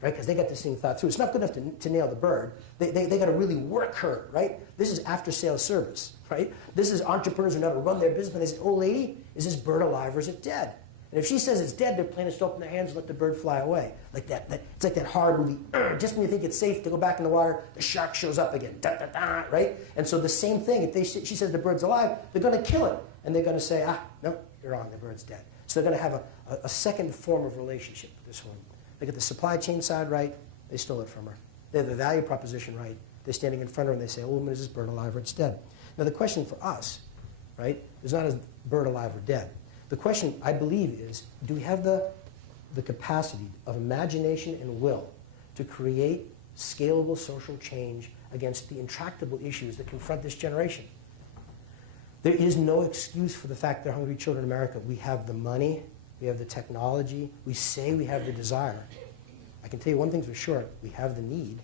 right? Because they got this thing thought through. It's not good enough to nail the bird. They got to really work her, right? This is after-sales service, right? This is entrepreneurs who know how to run their business. And they say, old lady, is this bird alive or is it dead? And if she says it's dead, their plan is to open their hands and let the bird fly away. Like that. It's like that horror movie. Just when you think it's safe to go back in the water, the shark shows up again. Da, da, da, right? And so the same thing. If she says the bird's alive, they're going to kill it. And they're going to say, no, you're wrong. The bird's dead. So they're going to have a second form of relationship with this one. They get the supply chain side right. They stole it from her. They have the value proposition right. They're standing in front of her and they say, oh, woman, is this bird alive or it's dead? Now the question for us, right, is not is the bird alive or dead. The question, I believe, is do we have the capacity of imagination and will to create scalable social change against the intractable issues that confront this generation? There is no excuse for the fact there are hungry children in America. We have the money, we have the technology, we say we have the desire. I can tell you one thing for sure, we have the need.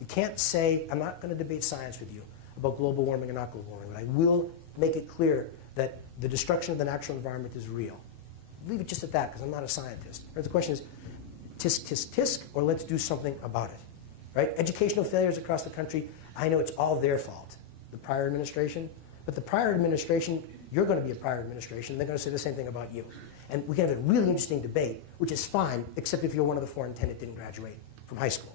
You can't say, I'm not going to debate science with you about global warming or not global warming, but I will make it clear that the destruction of the natural environment is real. Leave it just at that, because I'm not a scientist. Right? The question is, tisk, tisk, tisk, or let's do something about it. Right? Educational failures across the country, I know it's all their fault, the prior administration. But the prior administration, you're going to be a prior administration, they're going to say the same thing about you. And we can have a really interesting debate, which is fine, except if you're one of the 4 in 10 that didn't graduate from high school.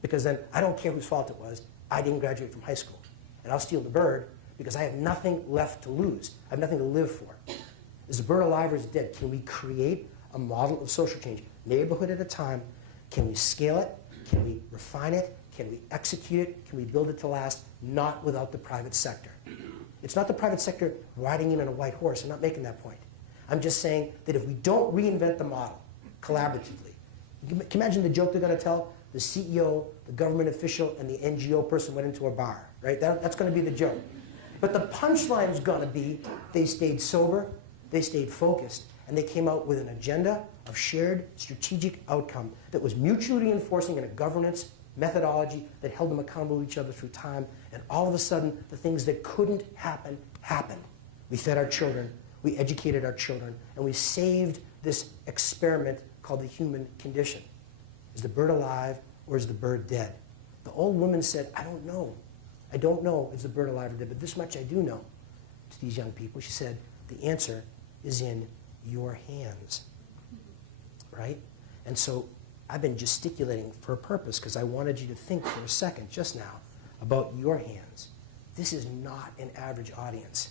Because then I don't care whose fault it was, I didn't graduate from high school. And I'll steal the bird because I have nothing left to lose. I have nothing to live for. Is the bird alive or is it dead? Can we create a model of social change, neighborhood at a time? Can we scale it? Can we refine it? Can we execute it? Can we build it to last? Not without the private sector. It's not the private sector riding in on a white horse. I'm not making that point. I'm just saying that if we don't reinvent the model collaboratively, can you imagine the joke they're going to tell? The CEO, the government official, and the NGO person went into a bar, right? That's going to be the joke. But the punchline is going to be they stayed sober, they stayed focused, and they came out with an agenda of shared strategic outcome that was mutually reinforcing in a governance methodology that held them accountable to each other through time. And all of a sudden, the things that couldn't happen, happened. We fed our children, we educated our children, and we saved this experiment called the human condition. Is the bird alive or is the bird dead? The old woman said, I don't know. I don't know if the bird alive or dead, but this much I do know to these young people. She said, the answer is in your hands, right? And so I've been gesticulating for a purpose because I wanted you to think for a second just now about your hands. This is not an average audience.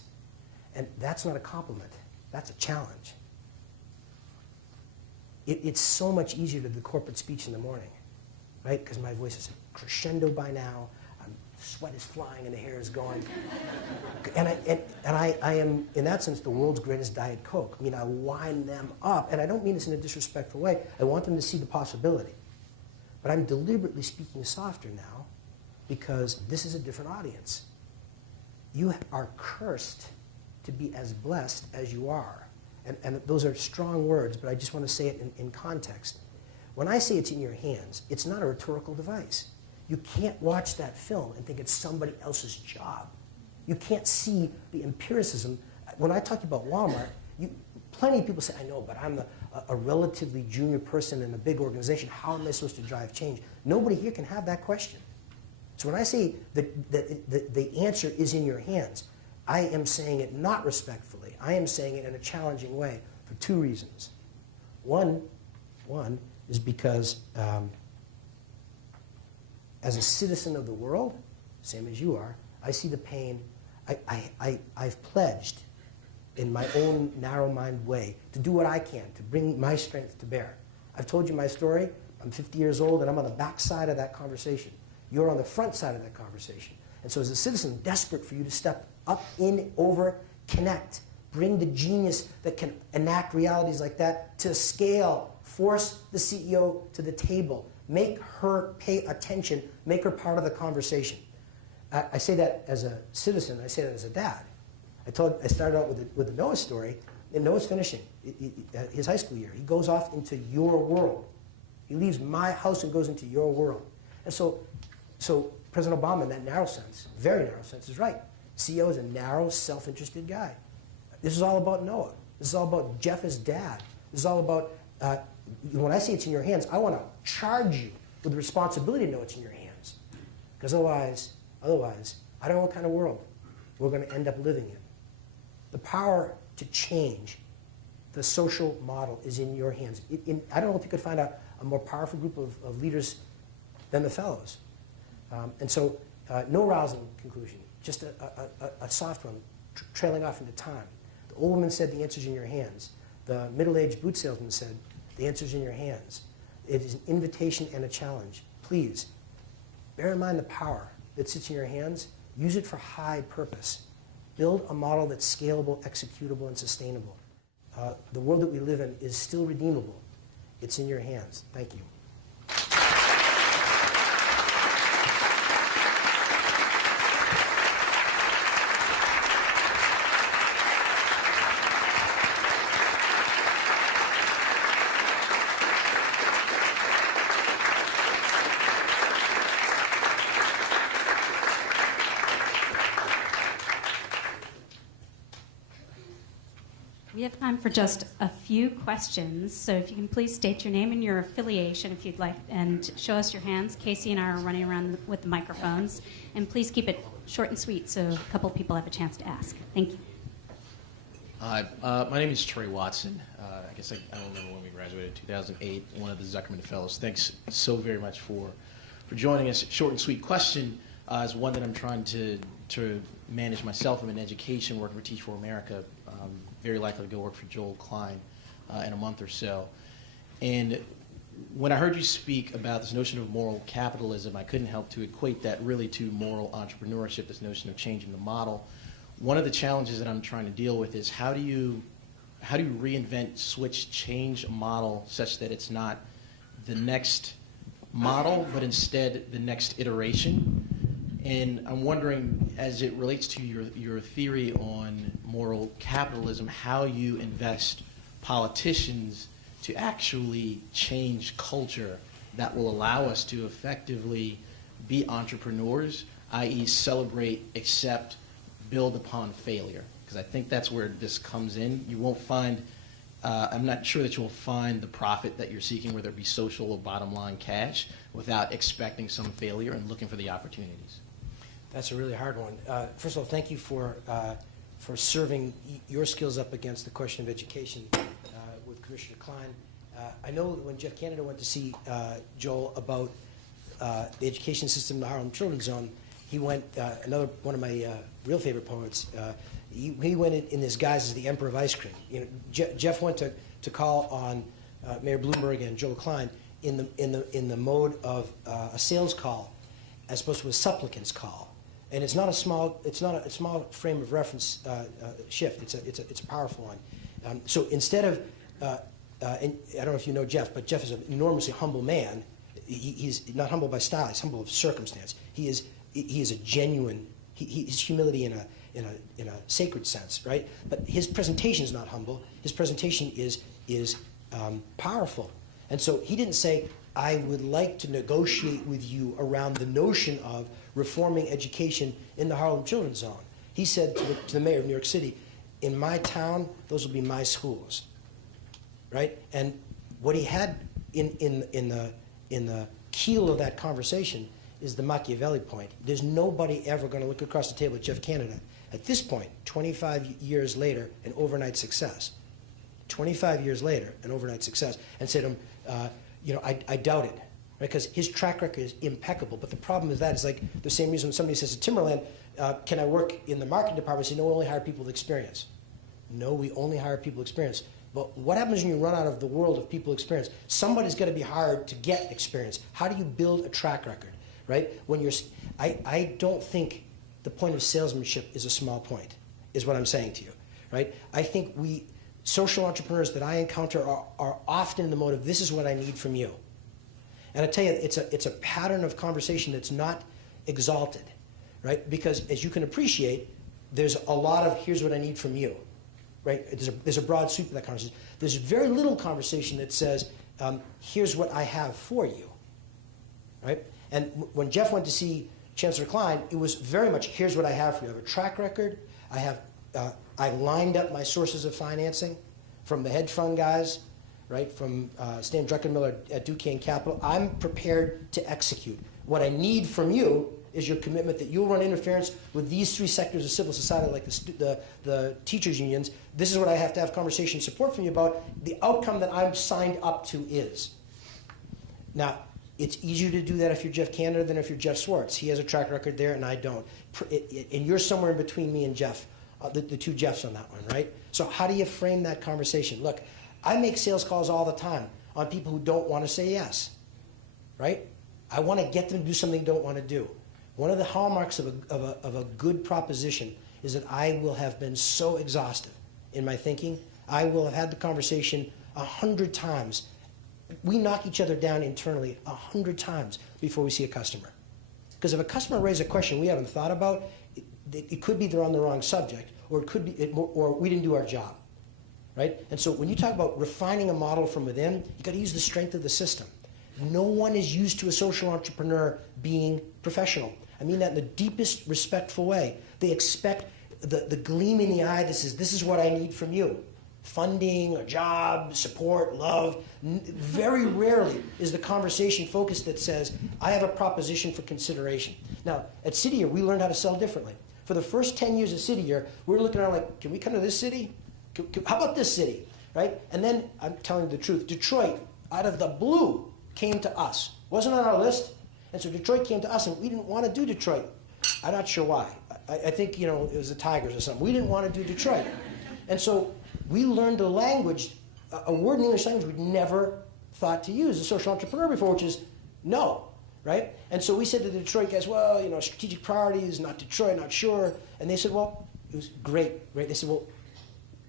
And that's not a compliment. That's a challenge. It's so much easier to do the corporate speech in the morning, right? Because my voice is crescendo by now. Sweat is flying and the hair is going. And I am, in that sense, the world's greatest Diet Coke. I mean, I line them up, and I don't mean this in a disrespectful way. I want them to see the possibility. But I'm deliberately speaking softer now because this is a different audience. You are cursed to be as blessed as you are. And those are strong words, but I just want to say it in context. When I say it's in your hands, it's not a rhetorical device. You can't watch that film and think it's somebody else's job. You can't see the empiricism. When I talk about Walmart, plenty of people say, I know, but I'm a relatively junior person in a big organization. How am I supposed to drive change? Nobody here can have that question. So when I say that the answer is in your hands, I am saying it not respectfully. I am saying it in a challenging way for 2 reasons. One is because as a citizen of the world, same as you are, I see the pain. I've pledged in my own narrow-minded way to do what I can to bring my strength to bear. I've told you my story. I'm 50 years old, and I'm on the back side of that conversation. You're on the front side of that conversation. And so as a citizen, desperate for you to step up, in, over, connect, bring the genius that can enact realities like that to scale, force the CEO to the table, make her pay attention, make her part of the conversation. I say that as a citizen, I say that as a dad. I started out with the Noah story, and Noah's finishing his high school year. He goes off into your world. He leaves my house and goes into your world. And so President Obama, in that narrow sense, very narrow sense, is right. CEO is a narrow, self-interested guy. This is all about Noah. This is all about Jeff as dad. This is all about, when I say it's in your hands, I want to charge you with the responsibility to know it's in your hands. Because otherwise, I don't know what kind of world we're going to end up living in. The power to change the social model is in your hands. I don't know if you could find a more powerful group of leaders than the fellows. And so, no rousing conclusion, just a soft one, trailing off into time. The old woman said the answer's in your hands. The middle-aged boot salesman said the answer's in your hands. It is an invitation and a challenge. Please, bear in mind the power that sits in your hands. Use it for high purpose. Build a model that's scalable, executable, and sustainable. The world that we live in is still redeemable. It's in your hands. Thank you. We have time for just a few questions, so if you can please state your name and your affiliation if you'd like, and show us your hands. Casey and I are running around with the microphones, and please keep it short and sweet so a couple people have a chance to ask. Thank you. Hi, my name is Trey Watson. I guess I don't remember when we graduated in 2008, one of the Zuckerman Fellows. Thanks so very much for joining us. Short and sweet question is one that I'm trying to manage myself. I'm in education, working for Teach for America. Very likely to go work for Joel Klein in a month or so. And when I heard you speak about this notion of moral capitalism, I couldn't help to equate that really to moral entrepreneurship, this notion of changing the model. One of the challenges that I'm trying to deal with is how do you reinvent, switch, change a model such that it's not the next model, but instead the next iteration? And I'm wondering, as it relates to your theory on moral capitalism, how you invest politicians to actually change culture that will allow us to effectively be entrepreneurs, i.e. celebrate, accept, build upon failure. Because I think that's where this comes in. You won't find, I'm not sure that you'll find the profit that you're seeking, whether it be social or bottom line cash, without expecting some failure and looking for the opportunities. That's a really hard one. First of all, thank you for serving your skills up against the question of education with Commissioner Klein. I know when Jeff Canada went to see Joel about the education system in the Harlem Children's Zone, he went, another one of my real favorite poets, he went in his guise as the Emperor of Ice Cream. You know, Jeff went to call on Mayor Bloomberg and Joel Klein in the mode of a sales call as opposed to a supplicant's call. And it's not a small frame of reference shift. It's a powerful one. So instead of, and I don't know if you know Jeff, but Jeff is an enormously humble man. He's not humble by style. He's humble of circumstance. He is a genuine. His humility in a sacred sense, right? But his presentation is not humble. His presentation is powerful. And so he didn't say, I would like to negotiate with you around the notion of reforming education in the Harlem Children's Zone. He said to the mayor of New York City, in my town, those will be my schools, right? And what he had in the keel of that conversation is the Machiavelli point. There's nobody ever going to look across the table at Jeff Canada. At this point, 25 years later, an overnight success. 25 years later, an overnight success, and say to him, you know, I doubt it, right? Because his track record is impeccable. But the problem is that it's like the same reason when somebody says to Timberland, can I work in the marketing department? Say, no, we only hire people with experience. No, we only hire people with experience. But what happens when you run out of the world of people experience? Somebody's got to be hired to get experience. How do you build a track record, right? When you're, I don't think the point of salesmanship is a small point, is what I'm saying to you, right? I think social entrepreneurs that I encounter are often in the mode of, this is what I need from you. And I tell you, it's a pattern of conversation that's not exalted, right? Because as you can appreciate, there's a lot of, here's what I need from you, right? There's a broad sweep of that conversation. There's very little conversation that says, here's what I have for you, right? And when Jeff went to see Chancellor Klein, it was very much, here's what I have for you. I have a track record. I lined up my sources of financing from the hedge fund guys, right, from Stan Druckenmiller at Duquesne Capital. I'm prepared to execute. What I need from you is your commitment that you'll run interference with these three sectors of civil society, like the teachers' unions. This is what I have to have conversation support from you about. The outcome that I'm signed up to is. Now, it's easier to do that if you're Jeff Canada than if you're Jeff Swartz. He has a track record there, and I don't. And you're somewhere in between me and Jeff. The two Jeffs on that one, right? So how do you frame that conversation? Look, I make sales calls all the time on people who don't want to say yes, right? I want to get them to do something they don't want to do. One of the hallmarks of a good proposition is that I will have been so exhaustive in my thinking. I will have had the conversation 100 times. We knock each other down internally 100 times before we see a customer. Because if a customer raises a question we haven't thought about, it could be they're on the wrong subject, or it could be, or we didn't do our job, right? And so when you talk about refining a model from within, you got to use the strength of the system. No one is used to a social entrepreneur being professional. I mean that in the deepest respectful way. They expect the gleam in the eye that says, this is what I need from you. funding, a job, support, love. Very rarely is the conversation focused that says, I have a proposition for consideration. Now, at City Year, we learned how to sell differently. For the first 10 years of City Year, we were looking around like, can we come to this city? How about this city? Right? And then, I'm telling you the truth, Detroit, out of the blue, came to us. Wasn't on our list. And so Detroit came to us, and we didn't want to do Detroit. I'm not sure why. I think, it was the Tigers or something. We didn't want to do Detroit. And so we learned a language, a word in the English language we'd never thought to use as a social entrepreneur before, which is no, right? And so we said to the Detroit guys, well, strategic priorities, not Detroit, not sure. And they said, well, it was great, right? They said, well,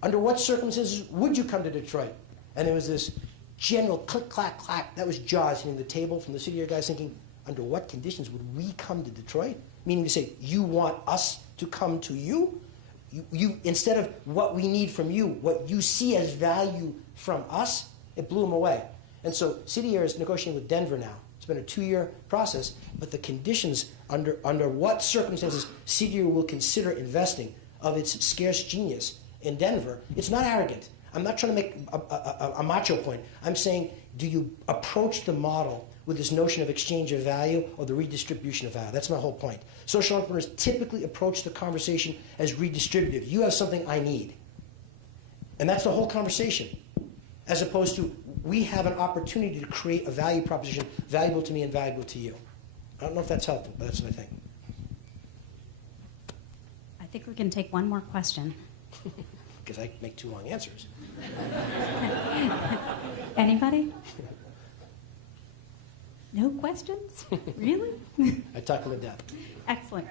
under what circumstances would you come to Detroit? And there was this general click, clack, clack. That was jaws hitting the table from the City Year guys thinking, under what conditions would we come to Detroit? Meaning to say, you want us to come to you? You instead of what we need from you, what you see as value from us, it blew them away. And so City Year is negotiating with Denver now. It's been a 2-year process, but the conditions under what circumstances City Year will consider investing of its scarce genius in Denver, it's not arrogant. I'm not trying to make a macho point. I'm saying, do you approach the model with this notion of exchange of value or the redistribution of value? That's my whole point. Social entrepreneurs typically approach the conversation as redistributive. You have something I need. And that's the whole conversation. As opposed to, we have an opportunity to create a value proposition valuable to me and valuable to you. I don't know if that's helpful, but that's what I think. I think we can take one more question. Because I make too long answers. Anybody? No questions? Really? I talk them to death. Excellent.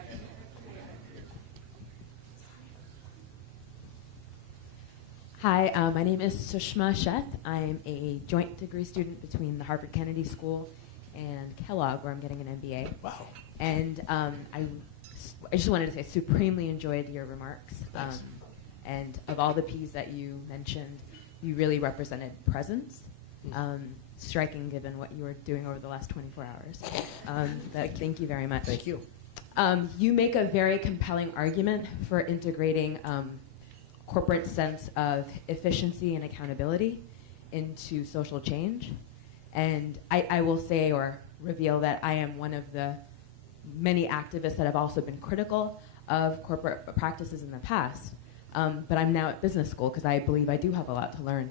Hi, my name is Sushma Sheth. I'm a joint degree student between the Harvard Kennedy School and Kellogg, where I'm getting an MBA. Wow. And I just wanted to say, supremely enjoyed your remarks. Thanks. And of all the P's that you mentioned, you really represented presence. Striking given what you were doing over the last 24 hours. Thank you very much. Thank you. You make a very compelling argument for integrating corporate sense of efficiency and accountability into social change. And I will say or reveal that I am one of the many activists that have also been critical of corporate practices in the past. But I'm now at business school because I believe I do have a lot to learn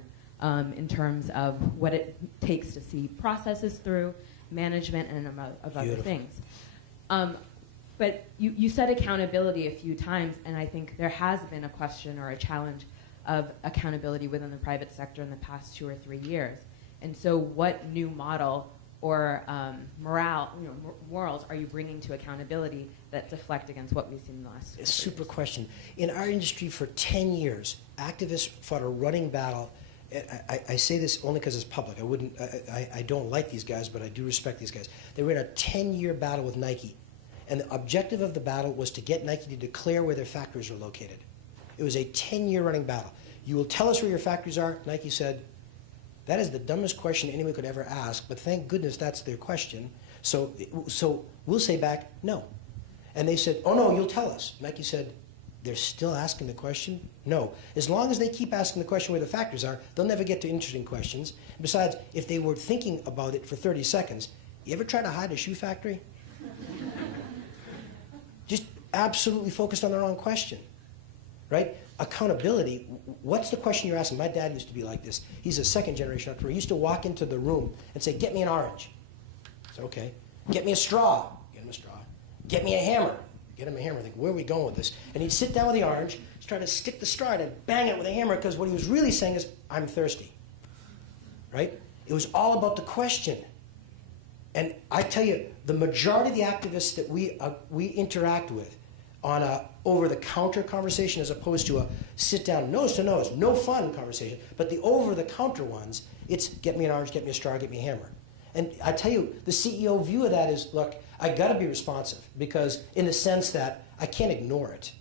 in terms of what it takes to see processes through, management, and of other things. But you said accountability a few times, and I think there has been a question or a challenge of accountability within the private sector in the past 2 or 3 years. And so what new model or morals are you bringing to accountability that deflect against what we've seen in the last 2 years? It's a super question. In our industry for 10 years, activists fought a running battle. I say this only because it's public. I don't like these guys, but I do respect these guys. They were in a 10-year battle with Nike. And the objective of the battle was to get Nike to declare where their factories were located. It was a 10-year running battle. You will tell us where your factories are? Nike said, that is the dumbest question anyone could ever ask, but thank goodness that's their question. So we'll say back, no. And they said, oh no, you'll tell us. Nike said, they're still asking the question? No. As long as they keep asking the question where the factories are, they'll never get to interesting questions. Besides, if they were thinking about it for 30 seconds, you ever try to hide a shoe factory? Just absolutely focused on the wrong question, right? Accountability, what's the question you're asking? My dad used to be like this. He's a second-generation entrepreneur. He used to walk into the room and say, get me an orange. I said, okay. Get me a straw. Get him a straw. Get me a hammer. Get him a hammer. I think, where are we going with this? And he'd sit down with the orange, try to stick the straw in and bang it with a hammer, because what he was really saying is, I'm thirsty, right? It was all about the question. And I tell you, the majority of the activists that we interact with on a over-the-counter conversation as opposed to a sit-down, nose-to-nose, no fun conversation, but the over-the-counter ones, it's get me an orange, get me a straw, get me a hammer. And I tell you, the CEO view of that is, look, I got to be responsive, because in the sense that I can't ignore it.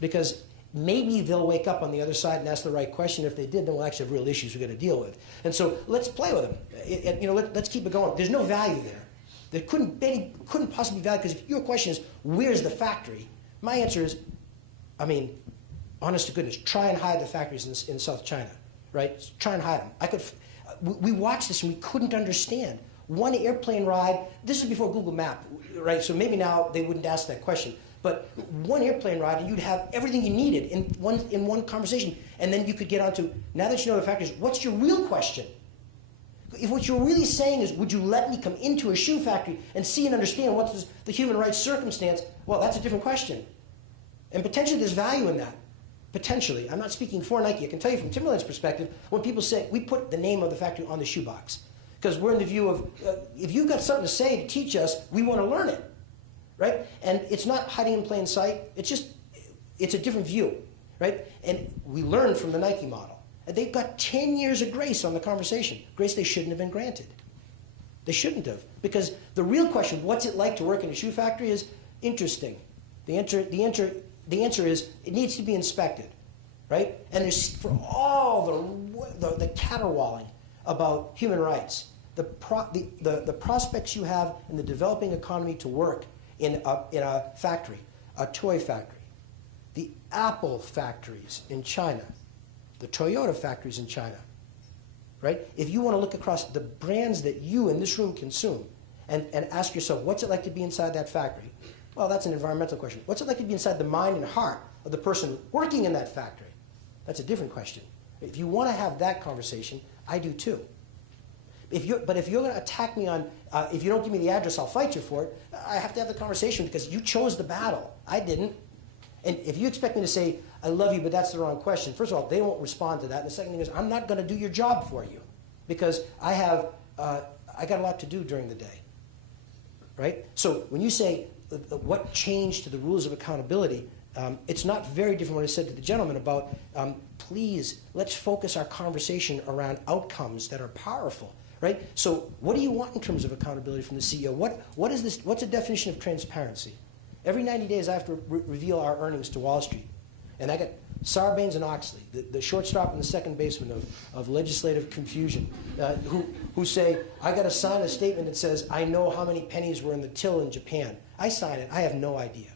Because maybe they'll wake up on the other side and ask the right question. If they did, then we'll actually have real issues we've got to deal with. And so let's play with them. Let's keep it going. There's no value there. There couldn't possibly be value, because if your question is, where's the factory? My answer is, honest to goodness, try and hide the factories in South China. right? Try and hide them. We watched this and we couldn't understand. One airplane ride, this is before Google Map, right? So maybe now they wouldn't ask that question. But one airplane ride and you'd have everything you needed in one conversation. And then you could get onto, now that you know the factors, what's your real question? If what you're really saying is, would you let me come into a shoe factory and see and understand what's the human rights circumstance? Well, that's a different question. And potentially there's value in that. Potentially. I'm not speaking for Nike. I can tell you from Timberland's perspective, when people say, we put the name of the factory on the shoebox. Because we're in the view of, if you've got something to say to teach us, we want to learn it. Right? And it's not hiding in plain sight. It's a different view. Right? And we learn from the Nike model. And they've got 10 years of grace on the conversation. Grace they shouldn't have been granted. They shouldn't have. Because the real question, what's it like to work in a shoe factory, is interesting. The answer is, it needs to be inspected. Right? And there's, for all the caterwauling about human rights, the prospects you have in the developing economy to work in a factory, a toy factory, the Apple factories in China, the Toyota factories in China, right? If you want to look across the brands that you in this room consume and ask yourself, what's it like to be inside that factory? Well, that's an environmental question. What's it like to be inside the mind and heart of the person working in that factory? That's a different question. If you want to have that conversation, I do too. But if you're going to attack me on, if you don't give me the address, I'll fight you for it, I have to have the conversation because you chose the battle. I didn't. And if you expect me to say, I love you, but that's the wrong question, first of all, they won't respond to that. And the second thing is, I'm not going to do your job for you because I got a lot to do during the day. Right? So when you say, what changed to the rules of accountability, it's not very different what I said to the gentleman about, please, let's focus our conversation around outcomes that are powerful. Right? So what do you want in terms of accountability from the CEO? What is this? What's a definition of transparency? Every 90 days I have to reveal our earnings to Wall Street. And I got Sarbanes and Oxley, the shortstop and the second baseman of legislative confusion, who say, I got to sign a statement that says, I know how many pennies were in the till in Japan. I sign it. I have no idea.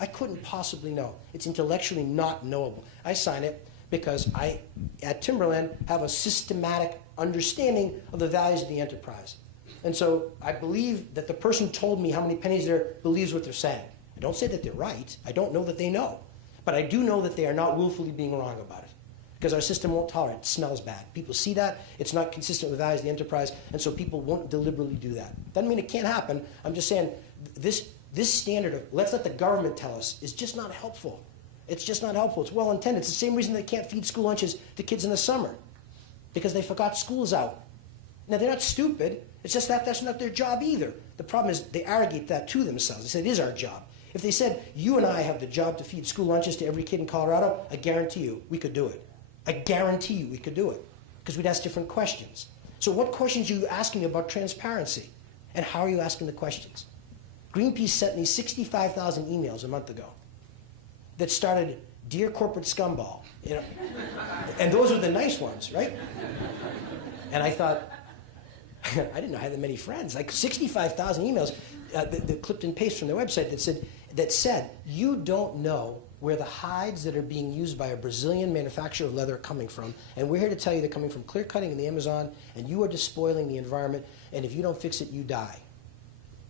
I couldn't possibly know. It's intellectually not knowable. I sign it because I, at Timberland, have a systematic understanding of the values of the enterprise. And so I believe that the person told me how many pennies there believes what they're saying. I don't say that they're right. I don't know that they know. But I do know that they are not willfully being wrong about it. Because our system won't tolerate it. It smells bad. People see that. It's not consistent with the values of the enterprise. And so people won't deliberately do that. Doesn't mean it can't happen. I'm just saying this standard of let's let the government tell us is just not helpful. It's just not helpful. It's well intended. It's the same reason they can't feed school lunches to kids in the summer. Because they forgot school's out. Now, they're not stupid. It's just that that's not their job either. The problem is they arrogate that to themselves. They say it is our job. If they said, you and I have the job to feed school lunches to every kid in Colorado, I guarantee you we could do it. I guarantee you we could do it. Because we'd ask different questions. So what questions are you asking about transparency? And how are you asking the questions? Greenpeace sent me 65,000 emails a month ago that started, Dear Corporate Scumball. You know? And those are the nice ones, right? And I thought, I didn't know I had that many friends. Like 65,000 emails that clipped and pasted from their website that said, you don't know where the hides that are being used by a Brazilian manufacturer of leather are coming from, and we're here to tell you they're coming from clear cutting in the Amazon, and you are despoiling the environment, and if you don't fix it, you die.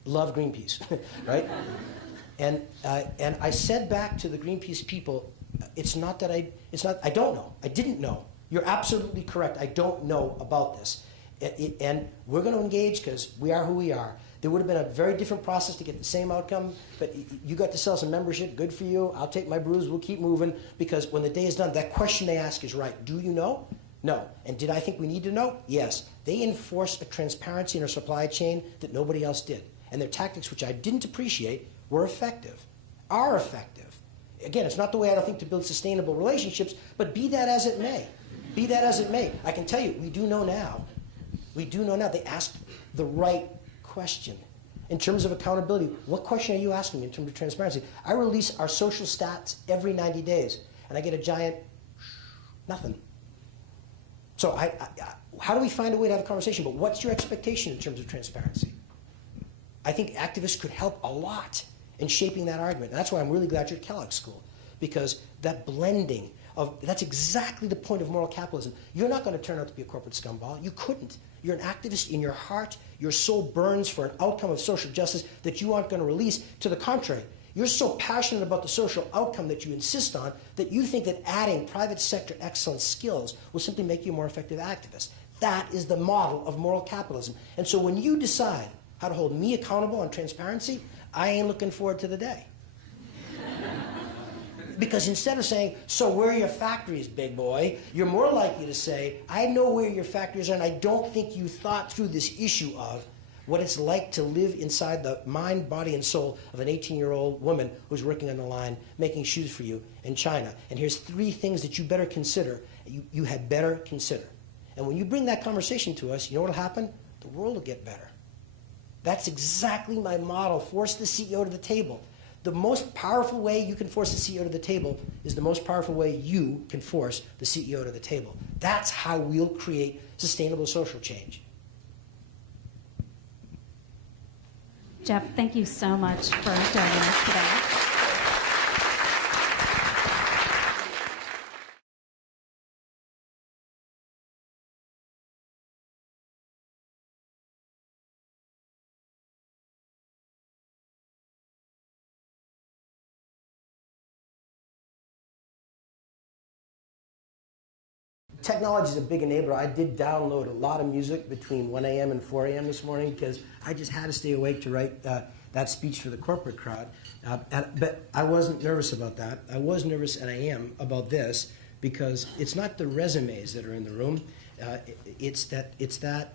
Love Greenpeace, right? And I said back to the Greenpeace people, it's not that I don't know. I didn't know. You're absolutely correct. I don't know about this. And we're going to engage because we are who we are. There would have been a very different process to get the same outcome, but you got to sell some membership. Good for you. I'll take my bruise. We'll keep moving because when the day is done, that question they ask is right. Do you know? No. And did I think we need to know? Yes. They enforced a transparency in our supply chain that nobody else did. And their tactics, which I didn't appreciate, were effective, are effective. Again, it's not the way I don't think to build sustainable relationships, but be that as it may. Be that as it may. I can tell you, we do know now. We do know now. They asked the right question. In terms of accountability, what question are you asking me in terms of transparency? I release our social stats every 90 days, and I get a giant nothing. So how do we find a way to have a conversation? But what's your expectation in terms of transparency? I think activists could help a lot in shaping that argument. And that's why I'm really glad you're at Kellogg School, because that blending that's exactly the point of moral capitalism. You're not going to turn out to be a corporate scumball. You couldn't. You're an activist in your heart. Your soul burns for an outcome of social justice that you aren't going to release. To the contrary, you're so passionate about the social outcome that you insist on that you think that adding private sector excellence skills will simply make you a more effective activist. That is the model of moral capitalism. And so when you decide how to hold me accountable on transparency, I ain't looking forward to the day. Because instead of saying, so where are your factories, big boy, you're more likely to say, I know where your factories are, and I don't think you thought through this issue of what it's like to live inside the mind, body, and soul of an 18-year-old woman who's working on the line making shoes for you in China. And here's 3 things that you better consider, you had better consider. And when you bring that conversation to us, you know what will happen? The world will get better. That's exactly my model. Force the CEO to the table. The most powerful way you can force the CEO to the table is the most powerful way you can force the CEO to the table. That's how we'll create sustainable social change. Jeff, thank you so much for joining us today. Technology is a big enabler. I did download a lot of music between 1 a.m. and 4 a.m. this morning because I just had to stay awake to write that speech for the corporate crowd. But I wasn't nervous about that. I was nervous, and I am, about this because it's not the resumes that are in the room. It's that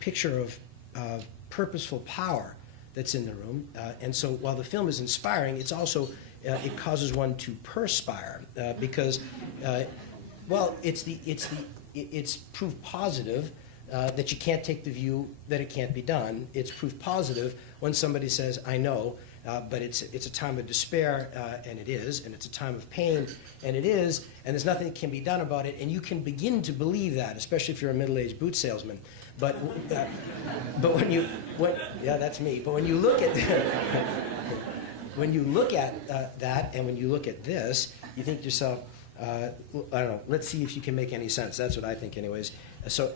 picture of purposeful power that's in the room. And so while the film is inspiring, it's also, it causes one to perspire because well, it's proof positive that you can't take the view that it can't be done. It's proof positive when somebody says, I know, but it's a time of despair, and it is, and it's a time of pain, and it is, and there's nothing that can be done about it, and you can begin to believe that, especially if you're a middle-aged boot salesman. But yeah, that's me. But when you look at that, and when you look at this, you think to yourself, I don't know, let's see if you can make any sense. That's what I think anyways. So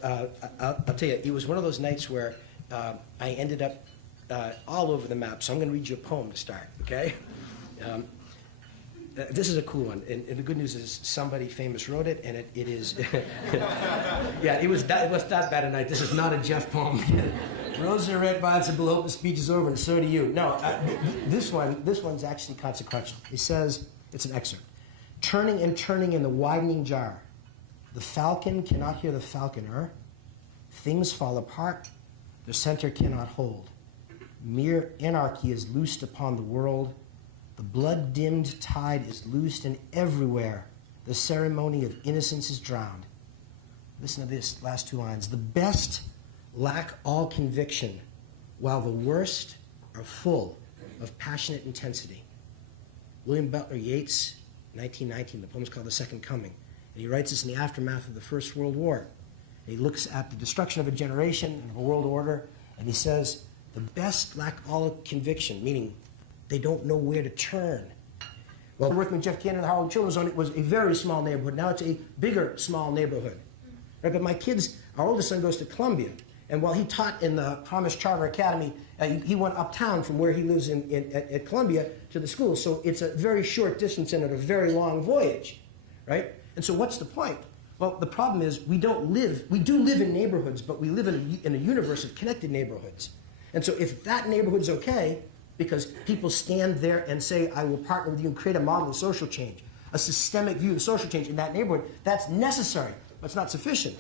I'll tell you, it was one of those nights where I ended up all over the map. So I'm going to read you a poem to start, okay? This is a cool one. And the good news is somebody famous wrote it, and it is, yeah, it was that bad a night. This is not a Jeff poem. Roses are red, violets are blue, hope the speech is over, and so do you. No, this one's actually consequential. It says, it's an excerpt. Turning and turning in the widening jar. The falcon cannot hear the falconer. Things fall apart. The center cannot hold. Mere anarchy is loosed upon the world. The blood-dimmed tide is loosed, and everywhere the ceremony of innocence is drowned. Listen to this, last 2 lines. The best lack all conviction, while the worst are full of passionate intensity. William Butler Yeats, 1919, the poem's called The Second Coming. And he writes this in the aftermath of the First World War. And he looks at the destruction of a generation and of a world order, and he says, the best lack all conviction, meaning they don't know where to turn. Well, working with Jeff Cannon in the Harlem Children's Zone, it was a very small neighborhood. Now it's a bigger, small neighborhood. Right? But my kids, our oldest son goes to Columbia. And while he taught in the Promise Charter Academy, he went uptown from where he lives at Columbia to the school. So it's a very short distance and a very long voyage, right? And so what's the point? Well, the problem is we do live in neighborhoods, but we live in a universe of connected neighborhoods. And so if that neighborhood's okay, because people stand there and say, I will partner with you and create a model of social change, a systemic view of social change in that neighborhood, that's necessary, but it's not sufficient.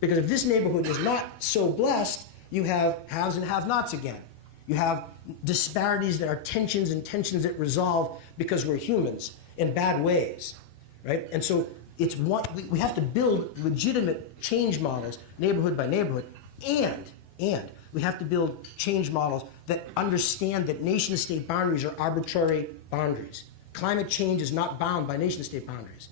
Because if this neighborhood is not so blessed, you have haves and have-nots again. You have disparities that are tensions and tensions that resolve because we're humans in bad ways, right? And so it's we have to build legitimate change models, neighborhood by neighborhood, and we have to build change models that understand that nation-state boundaries are arbitrary boundaries. Climate change is not bound by nation-state boundaries,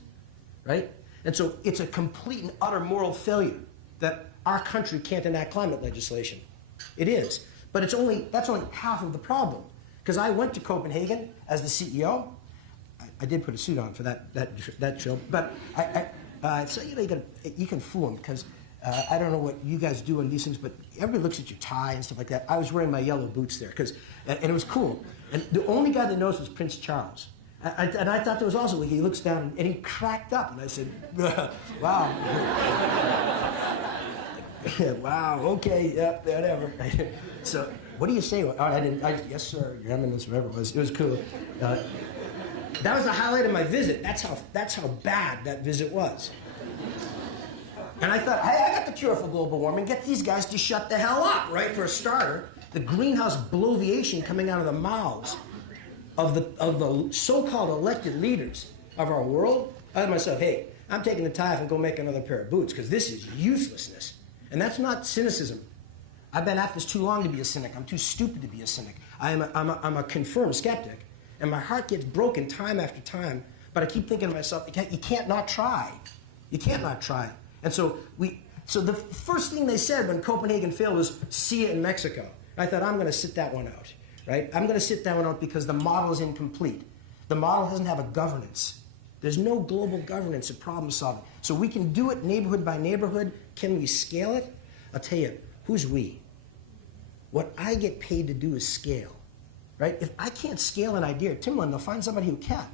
right? And so it's a complete and utter moral failure that our country can't enact climate legislation. It is. But that's only half of the problem. Because I went to Copenhagen as the CEO. I did put a suit on for that show. But so you can fool them because I don't know what you guys do on these things, but everybody looks at your tie and stuff like that. I was wearing my yellow boots there and it was cool. And the only guy that knows was Prince Charles. And I thought that was awesome. Like, he looks down and he cracked up, and I said, "Wow, wow, okay, yeah, whatever." So, what do you say? Yes, sir, Your Eminence, whatever it was. It was cool. That was the highlight of my visit. That's how bad that visit was. And I thought, hey, I got the cure for global warming. Get these guys to shut the hell up, right? For a starter, the greenhouse bloviation coming out of the mouths of the so-called elected leaders of our world. I thought to myself, hey, I'm taking the tie off and go make another pair of boots because this is uselessness. And that's not cynicism. I've been at this too long to be a cynic. I'm too stupid to be a cynic. I'm a confirmed skeptic, and my heart gets broken time after time. But I keep thinking to myself, you can't not try. You can't not try. And so the first thing they said when Copenhagen failed was, "See you in Mexico." I thought, I'm going to sit that one out. Right? I'm going to sit that one out because the model is incomplete. The model doesn't have a governance. There's no global governance of problem solving. So we can do it neighborhood by neighborhood. Can we scale it? I'll tell you, who's we? What I get paid to do is scale. Right? If I can't scale an idea at Timberland, they'll find somebody who can.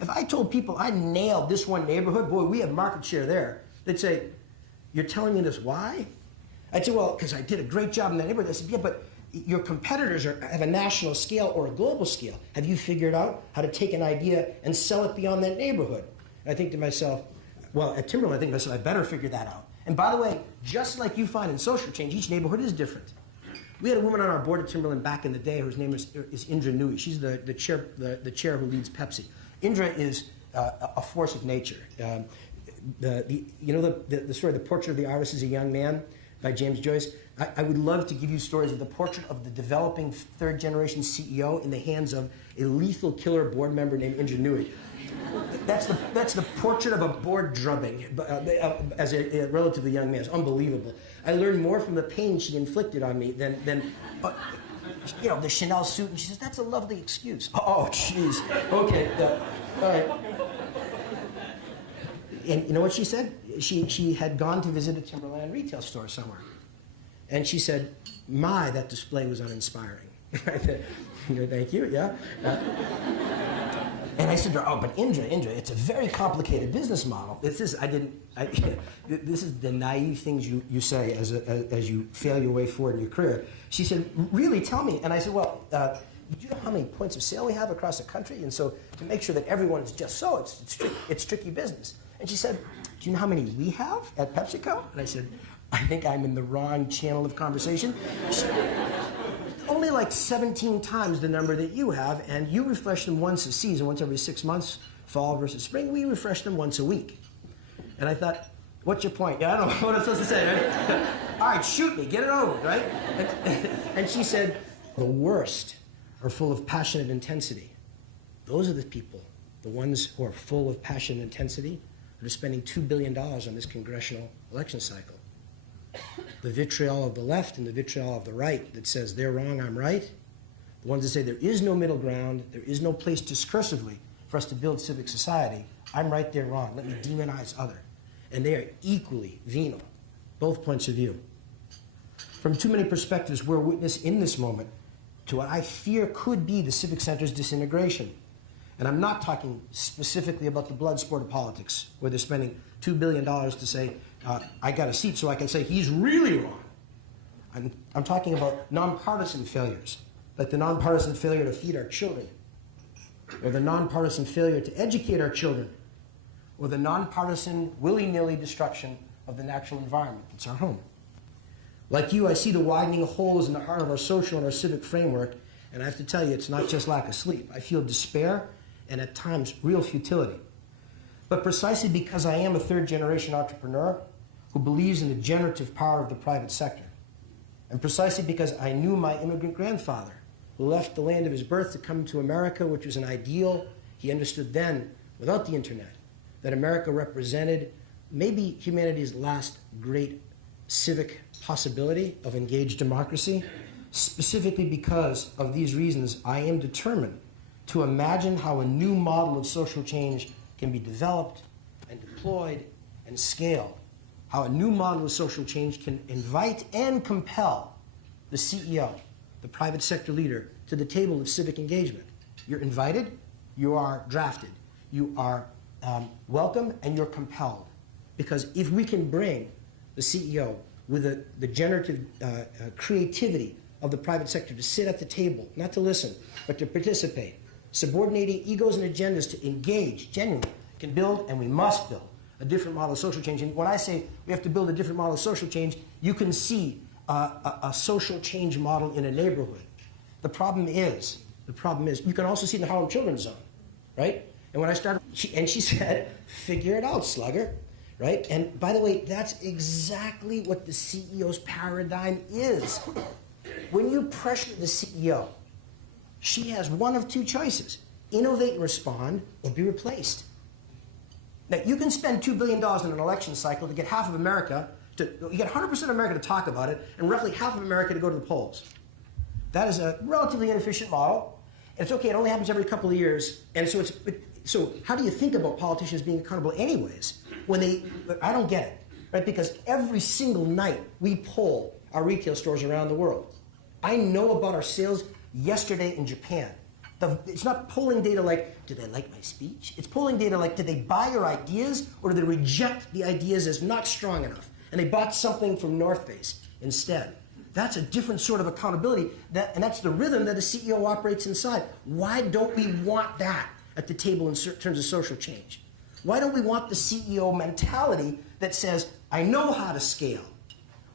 If I told people I nailed this one neighborhood, boy, we have market share there, they'd say, "You're telling me this, why?" I'd say, "Well, because I did a great job in that neighborhood." They said, "Yeah, but your competitors have a national scale or a global scale. Have you figured out how to take an idea and sell it beyond that neighborhood?" And I think to myself, well, at Timberland, I think to myself, I better figure that out. And by the way, just like you find in social change, each neighborhood is different. We had a woman on our board at Timberland back in the day whose name is Indra Nui. She's the chair who leads Pepsi. Indra is a force of nature. You know the story, The Portrait of the Artist as a Young Man by James Joyce? I would love to give you stories of the portrait of the developing third-generation CEO in the hands of a lethal killer board member named Indra Nui. That's the portrait of a board drubbing as a relatively young man. It's unbelievable. I learned more from the pain she inflicted on me than the Chanel suit. And she says, "That's a lovely excuse." Oh, jeez. Okay. All right. And you know what she said? She had gone to visit a Timberland retail store somewhere. And she said, "My, that display was uninspiring." I said, "Thank you, yeah." And I said to her, "Oh, but Indra, it's a very complicated business model. This is the naive things you say as you fail your way forward in your career." She said, "Really, tell me." And I said, "Well, do you know how many points of sale we have across the country? And so to make sure that everyone is just so, it's tricky business." And she said, "Do you know how many we have at PepsiCo?" And I said, "I think I'm in the wrong channel of conversation." Only like 17 times the number that you have, and you refresh them once a season, once every 6 months, fall versus spring. We refresh them once a week. And I thought, what's your point? Yeah, I don't know what I'm supposed to say, right? All right, shoot me, get it over, right? And she said, "The worst are full of passion and intensity. Those are the people, the ones who are full of passion and intensity, that are spending $2 billion on this congressional election cycle. The vitriol of the left and the vitriol of the right that says they're wrong, I'm right. The ones that say there is no middle ground, there is no place discursively for us to build civic society. I'm right, they're wrong. Let me demonize other." And they are equally venal, both points of view. From too many perspectives, we're witness in this moment to what I fear could be the civic center's disintegration. And I'm not talking specifically about the blood sport of politics, where they're spending $2 billion to say, I got a seat so I can say he's really wrong. I'm talking about nonpartisan failures, like the nonpartisan failure to feed our children, or the nonpartisan failure to educate our children, or the nonpartisan willy-nilly destruction of the natural environment that's our home. Like you, I see the widening holes in the heart of our social and our civic framework, and I have to tell you, it's not just lack of sleep. I feel despair and at times real futility. But precisely because I am a third-generation entrepreneur who believes in the generative power of the private sector, and precisely because I knew my immigrant grandfather, who left the land of his birth to come to America, which was an ideal he understood then, without the internet, that America represented maybe humanity's last great civic possibility of engaged democracy. Specifically because of these reasons, I am determined to imagine how a new model of social change can be developed and deployed and scaled. How a new model of social change can invite and compel the CEO, the private sector leader, to the table of civic engagement. You're invited, you are drafted, you are welcome, and you're compelled. Because if we can bring the CEO with the generative creativity of the private sector to sit at the table, not to listen, but to participate, subordinating egos and agendas to engage genuinely, can build, and we must build, a different model of social change. And when I say we have to build a different model of social change, you can see a social change model in a neighborhood. The problem is, you can also see in the Harlem Children's Zone, right? And when I started, she said, figure it out, slugger, right? And by the way, that's exactly what the CEO's paradigm is. When you pressure the CEO, she has one of two choices: innovate and respond, or be replaced. Now, you can spend $2 billion in an election cycle to get half of America, you get 100% of America to talk about it, and roughly half of America to go to the polls. That is a relatively inefficient model. And it's okay, it only happens every couple of years. And so how do you think about politicians being accountable anyways? I don't get it, right? Because every single night we poll our retail stores around the world. I know about our sales yesterday in Japan. It's not polling data like, do they like my speech? It's polling data like, did they buy your ideas, or did they reject the ideas as not strong enough? And they bought something from North Face instead. That's a different sort of accountability, and that's the rhythm that a CEO operates inside. Why don't we want that at the table in terms of social change? Why don't we want the CEO mentality that says, I know how to scale?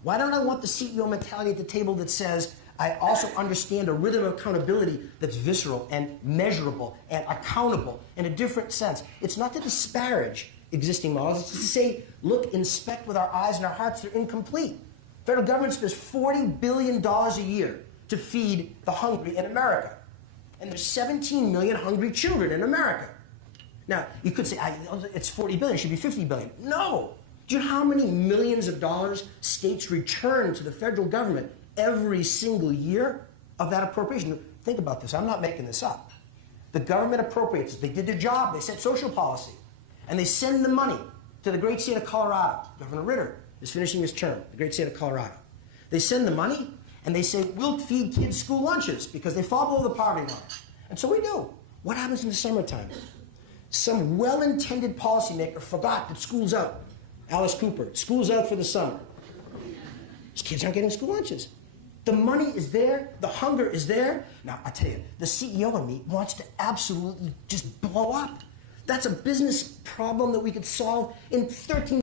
Why don't I want the CEO mentality at the table that says, I also understand a rhythm of accountability that's visceral and measurable and accountable in a different sense? It's not to disparage existing models. It's to say, look, inspect with our eyes and our hearts, they're incomplete. Federal government spends $40 billion a year to feed the hungry in America. And there's 17 million hungry children in America. Now, you could say, it's 40 billion, it should be 50 billion. No. Do you know how many millions of dollars states return to the federal government every single year of that appropriation? Think about this. I'm not making this up. The government appropriates it. They did their job. They set social policy. And they send the money to the great state of Colorado. Governor Ritter is finishing his term, the great state of Colorado. They send the money, and they say, we'll feed kids school lunches because they fall below the poverty line. And so we do. What happens in the summertime? Some well-intended policymaker forgot that school's out. Alice Cooper, school's out for the summer. These kids aren't getting school lunches. The money is there, the hunger is there. Now, I tell you, the CEO in me wants to absolutely just blow up. That's a business problem that we could solve in 13